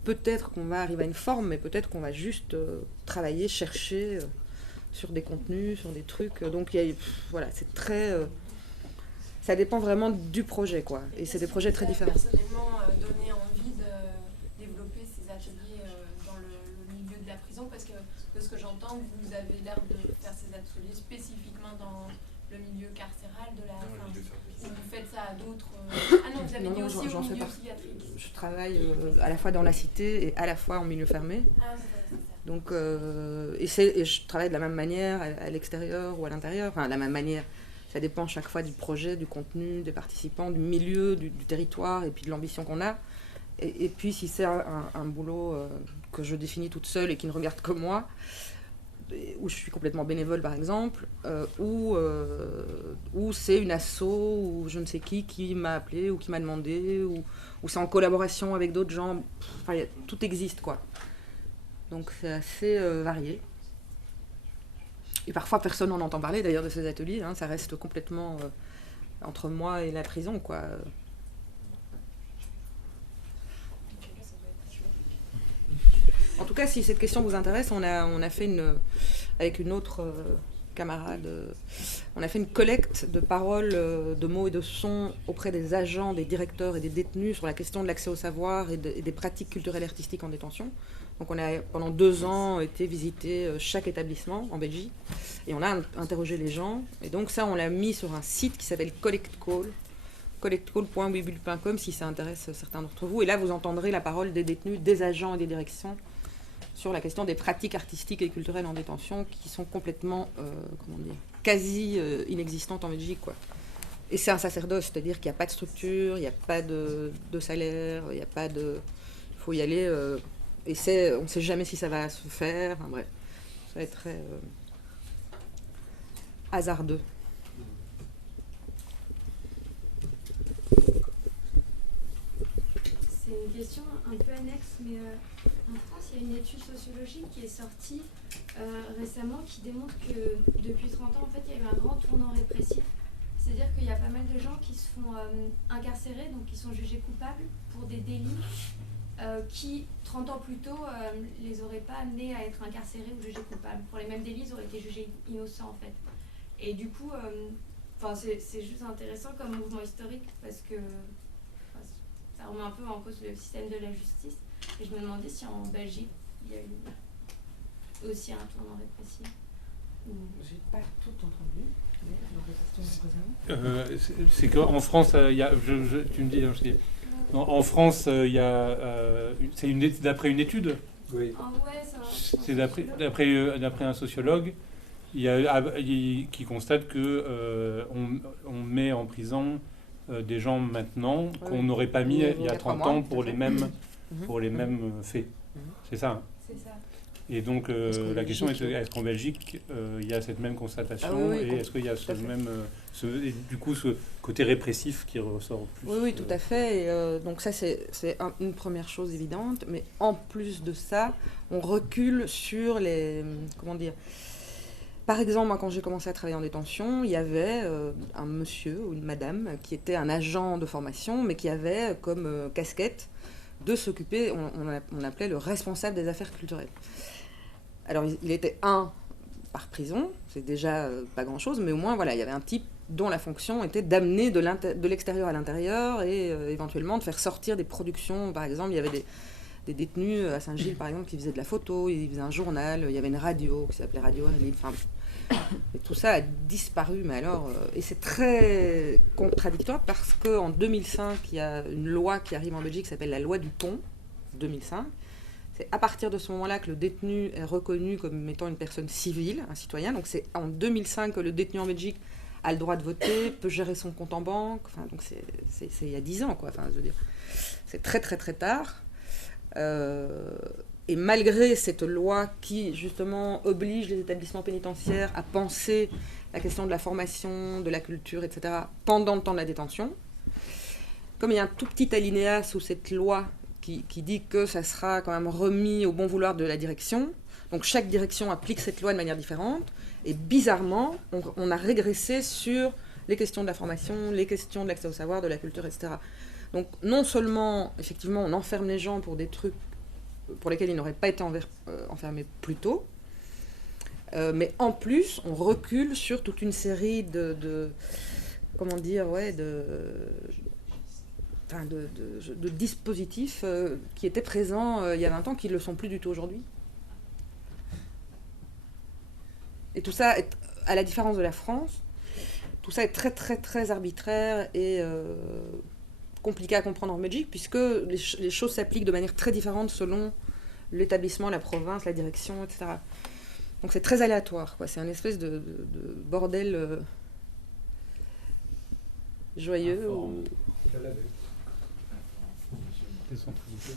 peut-être qu'on va arriver à une forme, mais peut-être qu'on va juste travailler, chercher sur des contenus, sur des trucs. Donc, c'est très... ça dépend vraiment du projet, quoi. Et c'est des projets très différents. Personnellement, donné envie de développer ces ateliers dans le milieu de la prison, parce que de ce que j'entends, vous avez l'air de faire ces ateliers spécifiquement dans le milieu carcéral de la fin. Ou vous faites ça à d'autres... Ah non, vous avez dit aussi au milieu psychiatrique. Je travaille à la fois dans la cité et à la fois en milieu fermé. Ah, c'est ça. Donc, et je travaille de la même manière à l'extérieur ou à l'intérieur. Enfin, de la même manière. Ça dépend chaque fois du projet, du contenu, des participants, du milieu, du territoire et puis de l'ambition qu'on a. Et puis, si c'est un boulot que je définis toute seule et qui ne regarde que moi, où je suis complètement bénévole par exemple, ou c'est une asso ou je ne sais qui m'a appelé ou qui m'a demandé, ou c'est en collaboration avec d'autres gens, enfin, tout existe quoi. Donc c'est assez varié. Et parfois personne n'en entend parler d'ailleurs de ces ateliers, hein, ça reste complètement entre moi et la prison quoi. En tout cas, si cette question vous intéresse, on a fait avec une autre camarade, on a fait une collecte de paroles, de mots et de sons auprès des agents, des directeurs et des détenus sur la question de l'accès au savoir et des pratiques culturelles et artistiques en détention. Donc on a pendant 2 ans été visiter chaque établissement en Belgique et on a interrogé les gens. Et donc ça, on l'a mis sur un site qui s'appelle collectcall, collectcall.webul.com si ça intéresse certains d'entre vous. Et là, vous entendrez la parole des détenus, des agents et des directions sur la question des pratiques artistiques et culturelles en détention qui sont complètement, quasi inexistantes en Belgique, quoi. Et c'est un sacerdoce, c'est-à-dire qu'il n'y a pas de structure, il n'y a pas de salaire, il n'y a pas de... Il faut y aller, et on ne sait jamais si ça va se faire, enfin, bref, ça va être très hasardeux. C'est une question un peu annexe, mais en France, il y a une étude sociologique qui est sortie récemment qui démontre que depuis 30 ans, en fait, il y a eu un grand tournant répressif. C'est-à-dire qu'il y a pas mal de gens qui se font incarcérer, donc qui sont jugés coupables pour des délits qui, 30 ans plus tôt, les auraient pas amenés à être incarcérés ou jugés coupables. Pour les mêmes délits, ils auraient été jugés innocents, en fait. Et du coup, c'est juste intéressant comme mouvement historique parce que ça remet un peu en cause le système de la justice. Et je me demandais si en Belgique, il y a eu aussi un tournant répressif. J'ai pas tout entendu. C'est qu'en France, il y a, tu me dis, en France, il y a, c'est d'après une étude. Oui. C'est d'après un sociologue, qui constate que on met en prison des gens maintenant qu'on n'aurait pas mis il y a 30 ans pour les mêmes faits. C'est ça. C'est ça. Et donc la question est qu'en Belgique il y a cette même constatation et est-ce qu'il y a du coup ce côté répressif qui ressort plus? Oui, tout à fait. Et, donc ça c'est une première chose évidente, mais en plus de ça, on recule sur les Par exemple, moi, quand j'ai commencé à travailler en détention, il y avait un monsieur ou une madame qui était un agent de formation, mais qui avait comme casquette de s'occuper, on appelait le responsable des affaires culturelles. Alors, il était par prison, c'est déjà pas grand-chose, mais au moins, voilà, il y avait un type dont la fonction était d'amener de l'extérieur à l'intérieur et éventuellement de faire sortir des productions. Par exemple, il y avait des détenus à Saint-Gilles, par exemple, qui faisaient de la photo, ils faisaient un journal, il y avait une radio qui s'appelait Radio Erlil. Enfin, et tout ça a disparu, mais alors... et c'est très contradictoire parce qu'en 2005, il y a une loi qui arrive en Belgique qui s'appelle la loi du ton, 2005. C'est à partir de ce moment-là que le détenu est reconnu comme étant une personne civile, un citoyen. Donc c'est en 2005 que le détenu en Belgique a le droit de voter, peut gérer son compte en banque. Enfin, donc c'est il y a 10 ans, quoi. Enfin, je veux dire, c'est très très très tard. Et malgré cette loi qui, justement, oblige les établissements pénitentiaires à penser la question de la formation, de la culture, etc., pendant le temps de la détention, comme il y a un tout petit alinéa sous cette loi qui dit que ça sera quand même remis au bon vouloir de la direction, donc chaque direction applique cette loi de manière différente, et bizarrement, on a régressé sur les questions de la formation, les questions de l'accès au savoir, de la culture, etc. Donc non seulement, effectivement, on enferme les gens pour des trucs pour lesquels ils n'auraient pas été enfermés plus tôt, mais en plus, on recule sur toute une série de dispositifs qui étaient présents il y a 20 ans, qui ne le sont plus du tout aujourd'hui. Et tout ça, à la différence de la France, tout ça est très très très arbitraire et compliqué à comprendre en Belgique, puisque les choses s'appliquent de manière très différente selon l'établissement, la province, la direction, etc. Donc c'est très aléatoire, quoi. C'est un espèce de bordel joyeux. Qu'à la vue. Décentralisé.